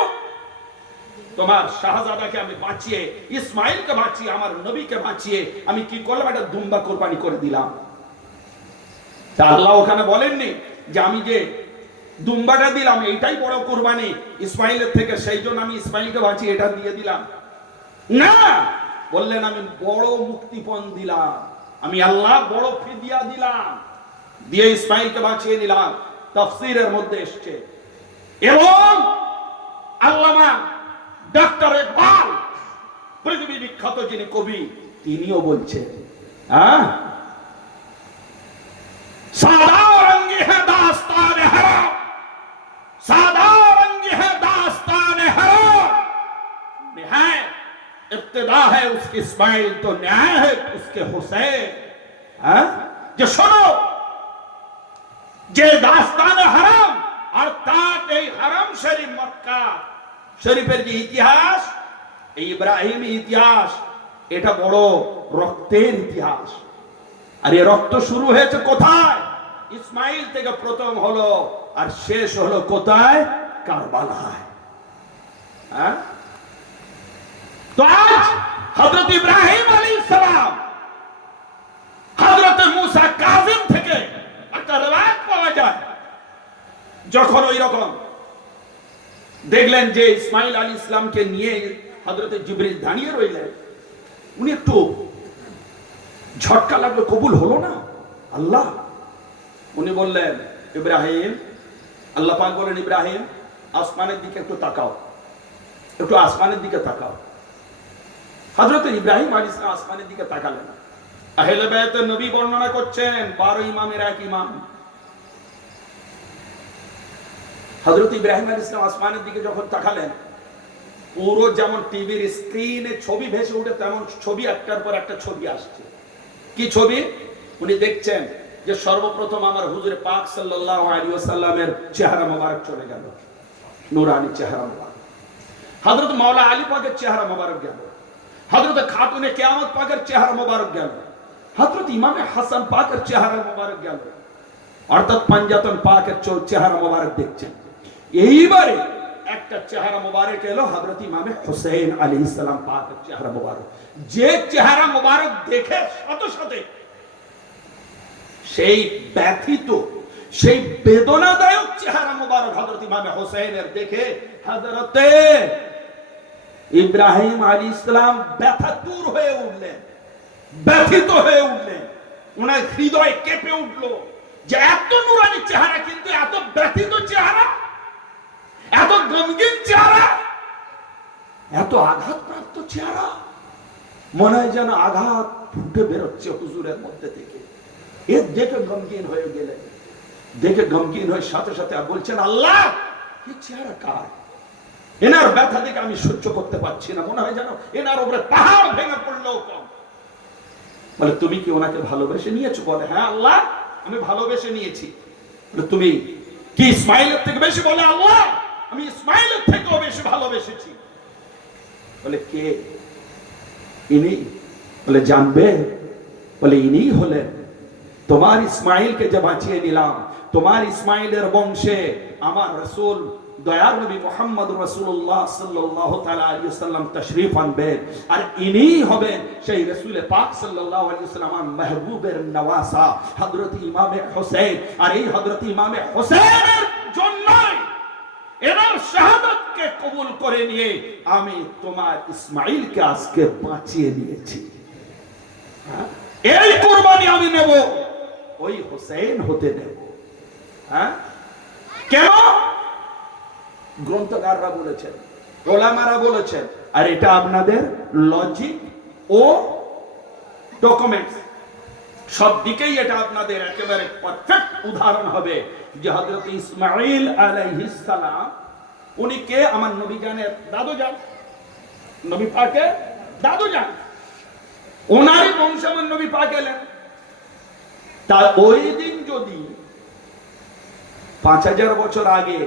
তোমার শাহজাদাকে আমি বাঁচিয়ে, ইসমাইলকে বাঁচিয়ে, আমার নবীকে বাঁচিয়ে আমি কি করলাম? একটা দুম্বা কোরবানি করে দিলাম। তা আল্লাহ ওখানে বলেননি যে আমি যে দুম্বাটা দিলাম এইটাই বড় কোরবানি ইসমাইলের থেকে, সেই জন্য আমি ইসমাইলকে বাঁচিয়ে এটা দিয়ে দিলাম। না, বললেন আমি বড় মুক্তিপণ দিলাম, আমি আল্লাহ বড় ফিদিয়া দিলাম, দিয়ে ইসমাইলকে বাঁচিয়ে নিলাম। তাফসীরের মধ্যে এসছে। এবং আল্লামা ডক্টর ইকবাল, পৃথিবী বিখ্যাত যিনি কবি, তিনিও বলছেন, হ্যাঁ, सादा रंगी है दास्तान हराम, सादा रंगी है दास्तान हराम, निहाय इब्तिदा है उसकी इस्माइल तो न्याय है उसके हुसैन। जो सुनो, जे दास्तान हराम अर्थात এই হারাম শরীফ মক্কা শরীফের যে ইতিহাস, এই ইব্রাহিমী ইতিহাস, এটা বড় রক্তের ইতিহাস। আর এই রক্ত শুরু হয়েছে কোথায়? ইসমাইল থেকে প্রথম হলো, আর শেষ হলো কোথায়? কারবালায়। হ্যাঁ, তো আজ হযরত ইব্রাহিম আলাইহিস সালাম হযরত মুসা কাযিম থেকে একটা রওয়ায়াত পাওয়া যায়, যখন ওই রকম দেখলেন যে ইসমাইল আলাইহিস সালামকে নিয়ে হযরত জিবরিল দাঁড়িয়ে রইলেন, উনি একটু ঝটকা লাগলো, কবুল হলো না আল্লাহ। উনি বললেন, ইব্রাহিম, আল্লাহ পাক বলেন, ইব্রাহিম আসমানের দিকে একটু তাকাও, একটু আসমানের দিকে তাকাও। হযরত ইব্রাহিম আলাইহিস সালাম আসমানের দিকে তাকালেন। আহলে বায়তের নবী বর্ণনা করছেন 12 ইমামের এক ইমাম। হযরত ইব্রাহিম আলাইহিস সালাম আসমানের দিকে যখন তাকালেন, পুরো যেমন টিভির স্ক্রিনে ছবি ভেসে ওঠে তেমন ছবি একটার পর একটা ছবি আসছে। কি ছবি? উনি দেখছেন যে সর্বপ্রথম আমার হুজুর পাক সাল্লাল্লাহু আলাইহি ওয়াসাল্লামের চেহারা মোবারক চলে গেল, নূরানি চেহারা মোবারক। হযরত মাওলা আলী পাকের চেহারা মোবারক গেল, হযরত খাতুনে কিয়ামত পাকের চেহারা মোবারক গেল, হযরত ইমামে হাসান পাকের চেহারা মোবারক গেল। অর্থাৎ পাঞ্জাতন পাকের চেহারা মোবারক দেখছেন। এইবারে একটা চেহারা মোবারক এলো হযরত ইমামে হুসাইন আলাইহিস সালাম পাকের চেহারা মোবারক। যে চেহারা মোবারক দেখে সাথে সাথে সেই ব্যথিত, সেই বেদনাদায়ক চেহারা মোবারক হযরত ইমামে হুসাইনের দেখে হযরতে ইব্রাহিম আলাইহিস সালাম ব্যথাতুর হয়ে উঠলেন, ব্যথিত হয়ে উঠলেন। ওনার হৃদয় কেঁপে উঠলো যে এত নূরানি চেহারা, কিন্তু এত ব্যথিত চেহারা, এত গমগিন চেহারা, এত আঘাতপ্রাপ্ত চেহারা। মনে হয় যেন আঘাত ফুটে বেরোচ্ছে হুজুরের মধ্যে থেকে। এর দেখে গমগিন হয়ে গেলেন, দেখে গমগিন হয়ে সাথে সাথে বলছেন, আল্লাহ এই চেহারা কার? এনার ব্যথা দেখে আমি সহ্য করতে পারছি না, মনে হয় যেন এনার উপরে পাহাড় ভেঙে পড়লেও কম। বলে, তুমি কি ওনাকে ভালোবেসে নিয়েছো? বলে, হ্যাঁ আল্লাহ, আমি ভালোবেসে নিয়েছি। বলে, তুমি কি ইসমাইলের থেকে বেশি? বলে, আল্লাহ আমি ইসমাইলের থেকেও বেশি ভালোবেসেছি। বলে, কে ইনি? বলে, জানবে? বলে, ইনি হলেন তোমার ইসমাইলকে যে বাঁচিয়ে নিলাম, তোমার ইসমাইলের বংশে আমার রাসূল দয়ার নবী মুহাম্মদ রাসূলুল্লাহ সাল্লাল্লাহু তাআলা আলাইহি ওয়াসাল্লাম তাশরীফ আনবেন। আর ইনিই হবেন সেই রাসূল পাক সাল্লাল্লাহু আলাইহি ওয়াসাল্লাম মাহবুবের নওয়াসা হযরত ইমামে হুসাইন। আর এই হযরত ইমামে হুসাইনের জন্যই এনার শাহাদাতকে কবুল করে নিয়ে আমি তোমার ইসমাইলকে আজকে বাঁচিয়ে নিয়েছি। এই কুরবানি আমি নেব, ওই হোসেন হতে নেব। হ্যাঁ, কেন? গ্রন্থকাররা বলেছেন, ওলামারা বলেছেন, আর এটা আপনাদের লজিক ও ডকুমেন্টস সব দিকেই এটা আপনাদের একেবারে পারফেক্ট উদাহরণ হবে যে হযরত ইসমাঈল আলাইহিস সালাম উনি কে? আমার নবী জানের দাদু যান, নবী পাকের দাদু যান, ওনারই বংশ আমার নবী পাক এলেন। তা ওই দিন যদি 5000 বছর আগে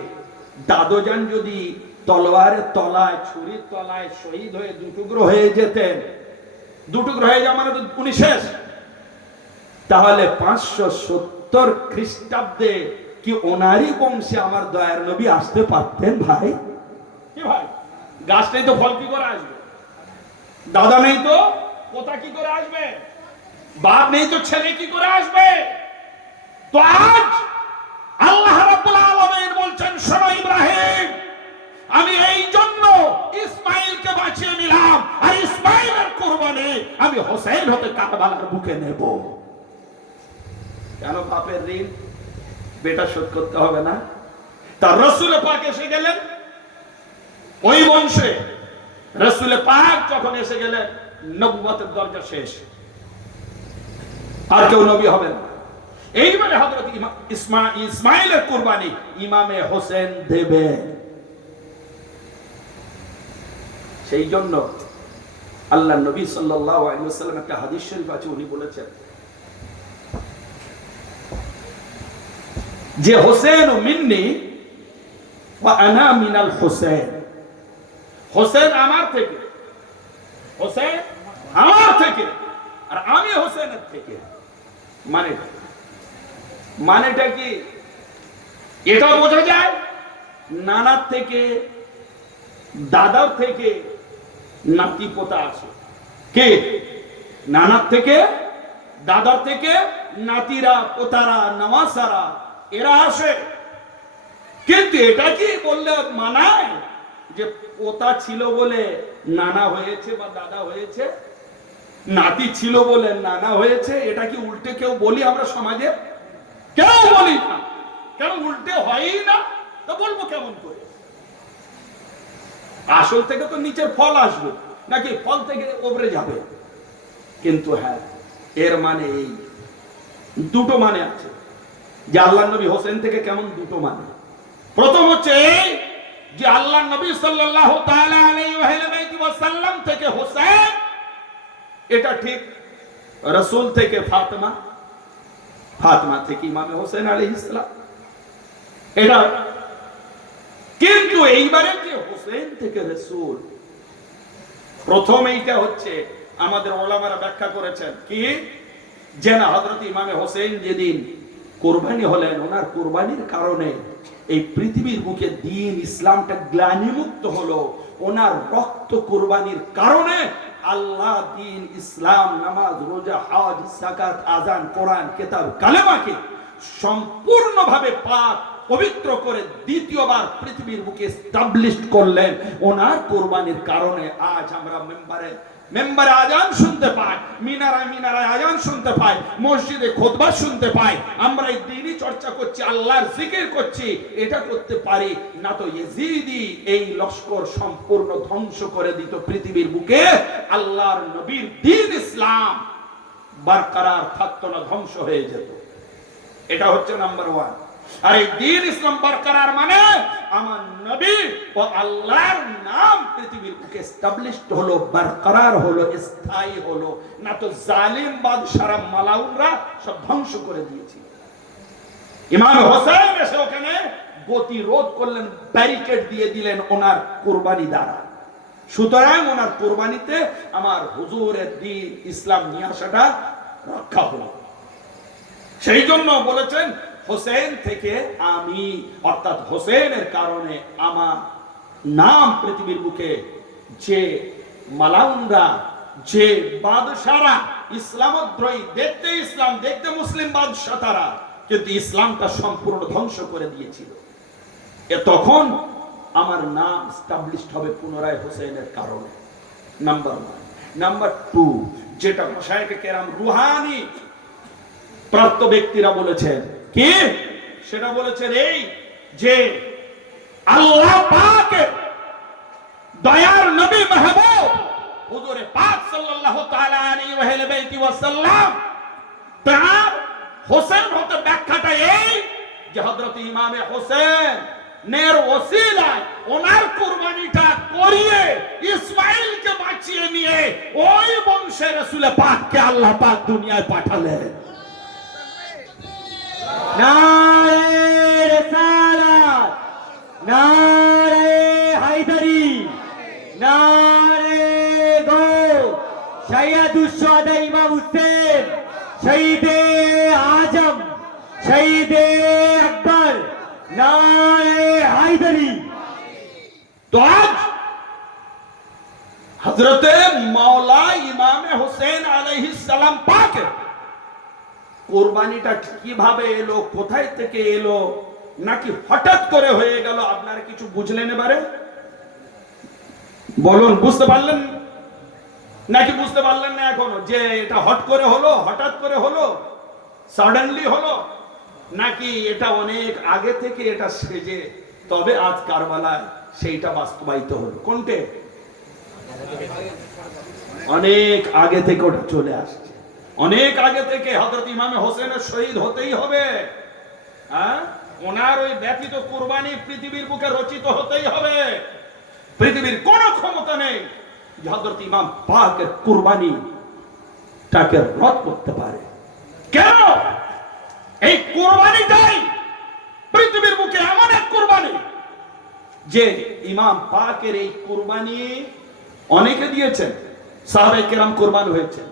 দাদুজান যদি তলোয়ারের তলায়, ছুরির তলায় শহীদ হয়ে দুটুকরো হয়ে যেতেন, দুটুকরো হয়ে যাওয়া মানে তো উনি শেষ, তাহলে 570 খ্রিস্টাব্দে কি ওনারই বংশে আমার দয়ার নবী আসতে পারতেন? ভাই কি ভাই, গাছ নেই তো ফল কি করে আসবে? দাদা নেই তো পোতা কি করে আসবে? বাপ নেই তো ছেলে কি করে আসবে? তো আজ আল্লাহ রাব্বুল আলামিন বলছেন, শোনো ইব্রাহিম, আমি এই জন্য ইসমাইলকে বাঁচিয়ে নিলাম, আর ইসমাইলের কুরবানি আমি হোসেন হতে কারবালার বুকে নেব। কেন? বাপের ঋণ বেটা শোধ করতে হবে না? তার রাসূল পাক এসে গেলেন ওই বংশে, রাসূল পাক যখন এসে গেলেন নবুয়তের দরজা শেষ, আর কেউ নবী হবে না। এইবারে হযরত ইসমাইলের কুরবানি ইমামে হোসেন দেবে। সেই জন্য আল্লাহ নবী সাল্লাল্লাহু আলাইহি ওয়াসাল্লাম একটা হাদিস শরীফ আছে, উনি বলেছেন যে হোসেন মিন্নি ওয়া আনা মিনাল হোসেন, হোসেন আমার থেকে, হোসেন আমার থেকে, আর আমি হোসেনের থেকে। মানেটা কি? এটা বোঝা যায় নানার থেকে, দাদার থেকে নাতি পোতা আছে। কে? নানার থেকে, দাদার থেকে নাতিরা, পোতারা, নওয়াসারা এরা আসে। কিন্তু এটা কি বললে মানায় যে পোতা ছিল বলে নানা হয়েছে বা দাদা হয়েছে, নাতি ছিল বলে নানা হয়েছে? এটা কি উল্টে কেউ বলি আমরা সমাজে? কেউ বলি না। কেন? উল্টে হয়ই না, তো বলবো কেমন করে? আসল থেকে তো নিচের ফল আসবে, নাকি ফল থেকে উপরে যাবে? কিন্তু হ্যাঁ, এর মানে এই দুটো মানে আছে যে আল্লাহ নবী হোসেন থেকে কেমন দুটো মানে। প্রথম হচ্ছে এই যে আল্লাহ নবী সাল্লাল্লাহু তাআলা আলাইহি ওয়াসাল্লাম থেকে হোসেন, এটা ঠিক। রাসূল থেকে ফাতেমা, ফাতেমা থেকে ইমামে হোসেন আলাইহিস সালাম, এটা। কিন্তু এইবারে যে হোসেন থেকে রাসূল, প্রথম এইটা হচ্ছে আমাদের ওলামারা ব্যাখ্যা করেছেন কি, যে না হযরত ইমামে হোসেন যেদিন কুরবানি হলেন, ওনার কুরবানির কারণে এই পৃথিবীর বুকে দ্বীন ইসলামটা গ্লানিমুক্ত হলো। ওনার রক্ত কুরবানির কারণে আল্লাহ দ্বীন ইসলাম, নামাজ, রোজা, হজ, যাকাত, আযান, কোরআন, কিতাব, কালেমাকে সম্পূর্ণভাবে পাক পবিত্র করে দ্বিতীয়বার পৃথিবীর বুকে এস্টাবলিশ করলেন। ওনার কুরবানির কারণে আজ আমরা মেম্বারে আজান শুনতে পাই, মিনারায় আজান শুনতে পাই, মসজিদে খুতবা শুনতে পাই। আমরা এই দ্বীনি চর্চা করছি, আল্লাহর জিকির করছি। এটা করতে পারি না তো ইয়েজিদি এই লস্কর সম্পূর্ণ ধ্বংস করে দিত পৃথিবীর বুকে। আল্লাহর নবীর দ্বীন ইসলাম বরকরার থাকতো না, ধ্বংস হয়ে যেত। এটা হচ্ছে নাম্বার 1। আর এই দ্বীন ইসলাম বরকরার মানে আমার নবী ও আল্লাহর নাম পৃথিবীর বুকে এস্টাবলিশড হলো, বরকরার হলো, স্থায়ী হলো। না তো জালিম বাদশারা মালাউনরা সব ধ্বংস করে দিয়েছিল। ইমাম হোসেন এসে ওখানে গতিরোধ করলেন, ব্যারিকেড দিয়ে দিলেন ওনার কুরবানি দ্বারা। সুতরাং ওনার কুরবানিতে আমার হুজুরের দ্বীন ইসলাম নিয়ে আসাটা রক্ষা হলো। সেই জন্য বলেছেন হোসেন থেকে আমি, অর্থাৎ হোসেনের কারণে আমার নাম পৃথিবীর বুকে যে মালাউনরা, যে বাদশারা ইসলামদ্রোহী, দেখতে ইসলাম, দেখতে মুসলিম বাদশা, তারা কিন্তু ইসলামটা সম্পূর্ণ ধ্বংস করে দিয়েছিল। তখন আমার নাম এস্টাবলিশড হবে পুনরায় হোসেনের কারণে। নাম্বার 1। নাম্বার 2, যেটা মাশায়েখে কেরাম রুহানি প্রাপ্ত ব্যক্তিরা বলেছেন, কি সেটা বলেছেন এই যে আল্লাহ পাক দয়ার নবী মাহবুব হুজুরে পাক সাল্লাল্লাহু তাআলা আলাইহি ওয়াসাল্লাম তার হোসেন হতে ব্যাখ্যাটা এই যে হযরত ইমামে হোসেন নের ওসিলায় ওনার কুরবানিটা করিয়ে ইসমাইলকে বাঁচিয়ে নিয়ে ওই বংশে রাসূল পাককে আল্লাহ পাক দুনিয়ায় পাঠালেন। নারে রিসালাত, নারে হায়দারি, নারে গো সৈয়দুশ শুহাদা ইমাম হুসেন, শহীদে আজম, শহীদে আকবর, নারে হায়দারি। তো আজ হযরতে মাওলা ইমামে হোসেন আলাইহিস সালাম পাক কুরবানিটা কিভাবে এলো, কোথায় থেকে এলো, নাকি হঠাৎ করে হয়ে গেল? আপনারা কিছু বুঝলেন এবারে? বলুন, বুঝতে পারলেন নাকি বুঝতে পারলেন না এখনো? যে এটা হট করে হলো, হঠাৎ করে হলো, সাডেনলি হলো, নাকি এটা অনেক আগে থেকে এটা সেজে তবে আজ কারবালায় সেইটা বাস্তবায়িত হলো? কোনটে? অনেক আগে থেকে ওটা চলে আসছে, অনেক আগে থেকে হযরত ইমামে হোসেনের শহীদ হতেই হবে। হ্যাঁ, ওনার ওই ব্যতীত কুরবানি পৃথিবীর বুকে রচিত হতেই হবে। পৃথিবীর কোনো ক্ষমতা নেই যে হযরত ইমাম পাকের কুরবানিটাকে রদ করতে পারে। কেন? এই কুরবানিটাই পৃথিবীর বুকে এমন এক কুরবানি যে ইমাম পাকের এই কুরবানি অনেকে দিয়েছেন, সাহাবায়ে কেরাম কুরবান হয়েছেন,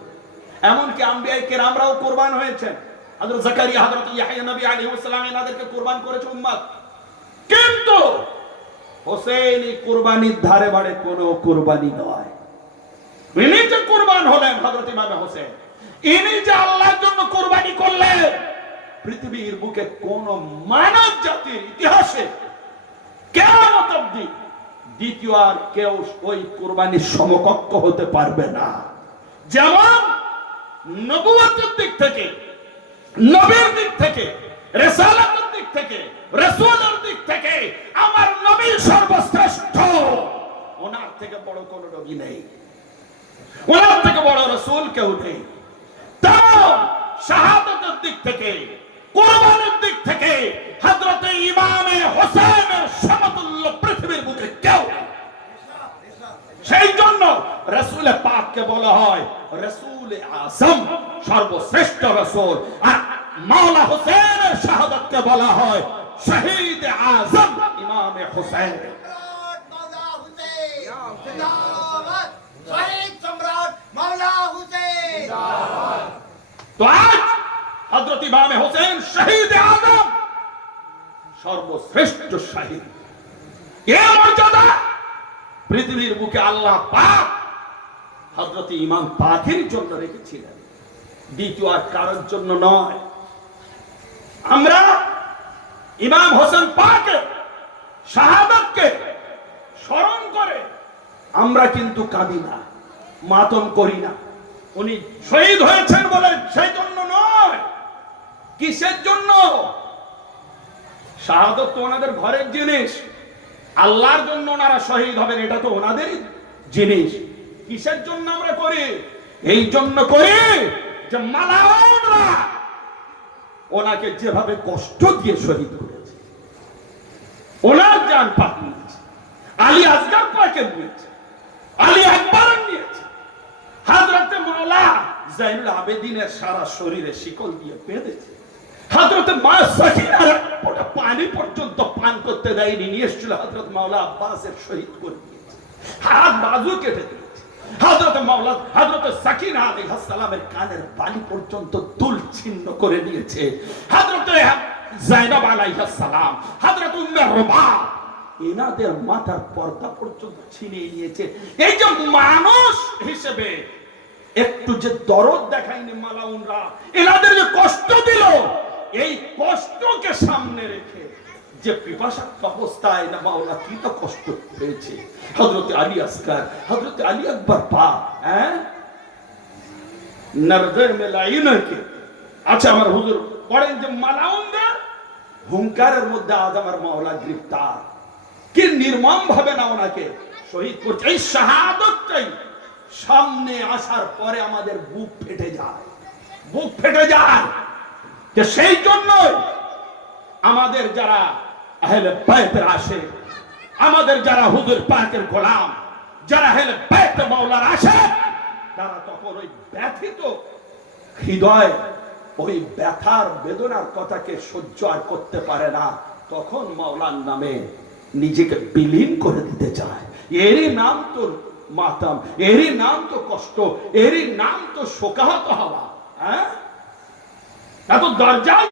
এমনকি আম্বিয়ায়ে কেরামরাও কুরবান হয়েছেন। হযরত জাকারিয়া, হযরত ইয়াহইয়া নবী আলাইহিস সালাম এনাদেরকে কুরবান করেছে উম্মত। কিন্তু হোসেনি কুরবানির ধারে বাড়ে কোনো কুরবানি নয়। ইনি যে কুরবান হলেন হযরত ইমাম হোসেন, ইনি যে আল্লাহর জন্য কুরবানি করলেন, পৃথিবীর বুকে কোন মানব জাতির ইতিহাসে কিয়ামত অবধি দ্বিতীয় আর কেউ ওই কুরবানির সমকক্ষ হতে পারবে না। যেমন নবুয়তের দিক থেকে, নবীর দিক থেকে, রিসালাতের দিক থেকে, রাসূলের দিক থেকে আমার নবী সর্বশ্রেষ্ঠ। ওনার থেকে বড় কোন নবী নেই, ওনার থেকে বড় রাসূল কেউ নেই। তাও শাহাদাতের দিক থেকে, কুরবানির দিক থেকে হযরতে ইমামে হোসেনের সমতুল্য পৃথিবীর বুকে কেউ নেই। সেই জন্য রাসূল পাককে বলা হয় রাসূল আযম, সর্বশ্রেষ্ঠ রাসূল। আর মাওলা হোসেনের শাহাদাতকে বলা হয় শহীদ আযম ইমামে হোসেন। মাওলা হুসেন জিন্দাবাদ, শহীদ সম্রাট মাওলা হুসেন জিন্দাবাদ। তো আজ হযরত ইমামে হোসেন শহীদ আযম, সর্বশ্রেষ্ঠ শহীদ। এর মর্যাদা পৃথিবীর বুকে আল্লাহ পাক হযরত ইমাম পাকের জন্য রেখেছিলেন, দ্বিতীয় আর কারোর জন্য নয়। আমরা ইমাম হোসেন পাকের শাহাদাতকে স্মরণ করে আমরা কিন্তু কাঁদি না, মাতম করি না। উনি শহীদ হয়েছেন বলে সেই জন্য নয়। কিসের জন্য? শাহাদাত তো ওনাদের ঘরের জিনিস, আল্লাহর জন্য ওনারা শহীদ হবেন, এটা তো ওনাদেরই জিনিস। কিসের জন্য আমরা করি? এই জন্য করি যে মালাউনরা ওনাকে যেভাবে কষ্ট দিয়ে শহীদ করেছে, ওনার জান পাক নিয়েছে, আলী আসগার পাকে নিয়েছে, আলী আকবর নিয়েছে, হযরতে মাওলা জাইনুল আবেদিনের সারা শরীরে শিকল দিয়ে বেঁধেছে, হযরতে মা সাকিনার ওটা পানি পর্যন্ত পান করতে দেয়নি, নিয়ে এসেছিল হযরত মাওলা আব্বাসের শহীদ করে দিয়েছে, হাত বাজু কেটে দিয়েছে। হযরতে মাওলা হযরতে সাকিনা আলাইহিস সালামের কানের বালি পর্যন্ত দুল ছিন্ন করে দিয়েছে। হযরতে যায়েনব আলাইহিস সালাম, হযরত উম্মে রুবা এনাদের মাথার পর্দা পর্যন্ত ছিনিয়ে নিয়েছে। এই যে মানুষ হিসেবে একটু যে দরদ দেখায়নি মালাউনরা, এনাদের যে কষ্ট দিল, এই কষ্টকে সামনে রেখে যে পিপাসার্থ অবস্থায় না মাওলা কি তো কষ্ট পেয়েছে। হযরত আলী আসগর, হযরত আলী আকবর পাক, হ্যাঁ নরদের মে লাইনকে। আচ্ছা আমার হুজুর পড়েন যে মালাউনদের হুঙ্কারের মধ্যে আজ আমার মাওলা গ্রেফতার। কি নির্মম ভাবে না ওনাকে শহীদ করছে। এই শাহাদাতটাই সামনে আসার পরে আমাদের বুক ফেটে যায়, বুক ফেটে যায়। যে সেই জন্যই আমাদের যারা আহলে বাইতের আশিক, আমাদের যারা হুজুর পাকের গোলাম, যারা আহলে বাইত মাওলার আশিক, তারা তখন ওই ব্যথিত হৃদয়, ওই ব্যথার বেদনার কথাকে সহ্য আর করতে পারে না। তখন মাওলার নামে নিজেকে বিলীন করে দিতে চায়। এরই নাম তো মাতাম, এরই নাম তো কষ্ট, এরই নাম তো শোকাহত হওয়া। হ্যাঁ, এত দরজা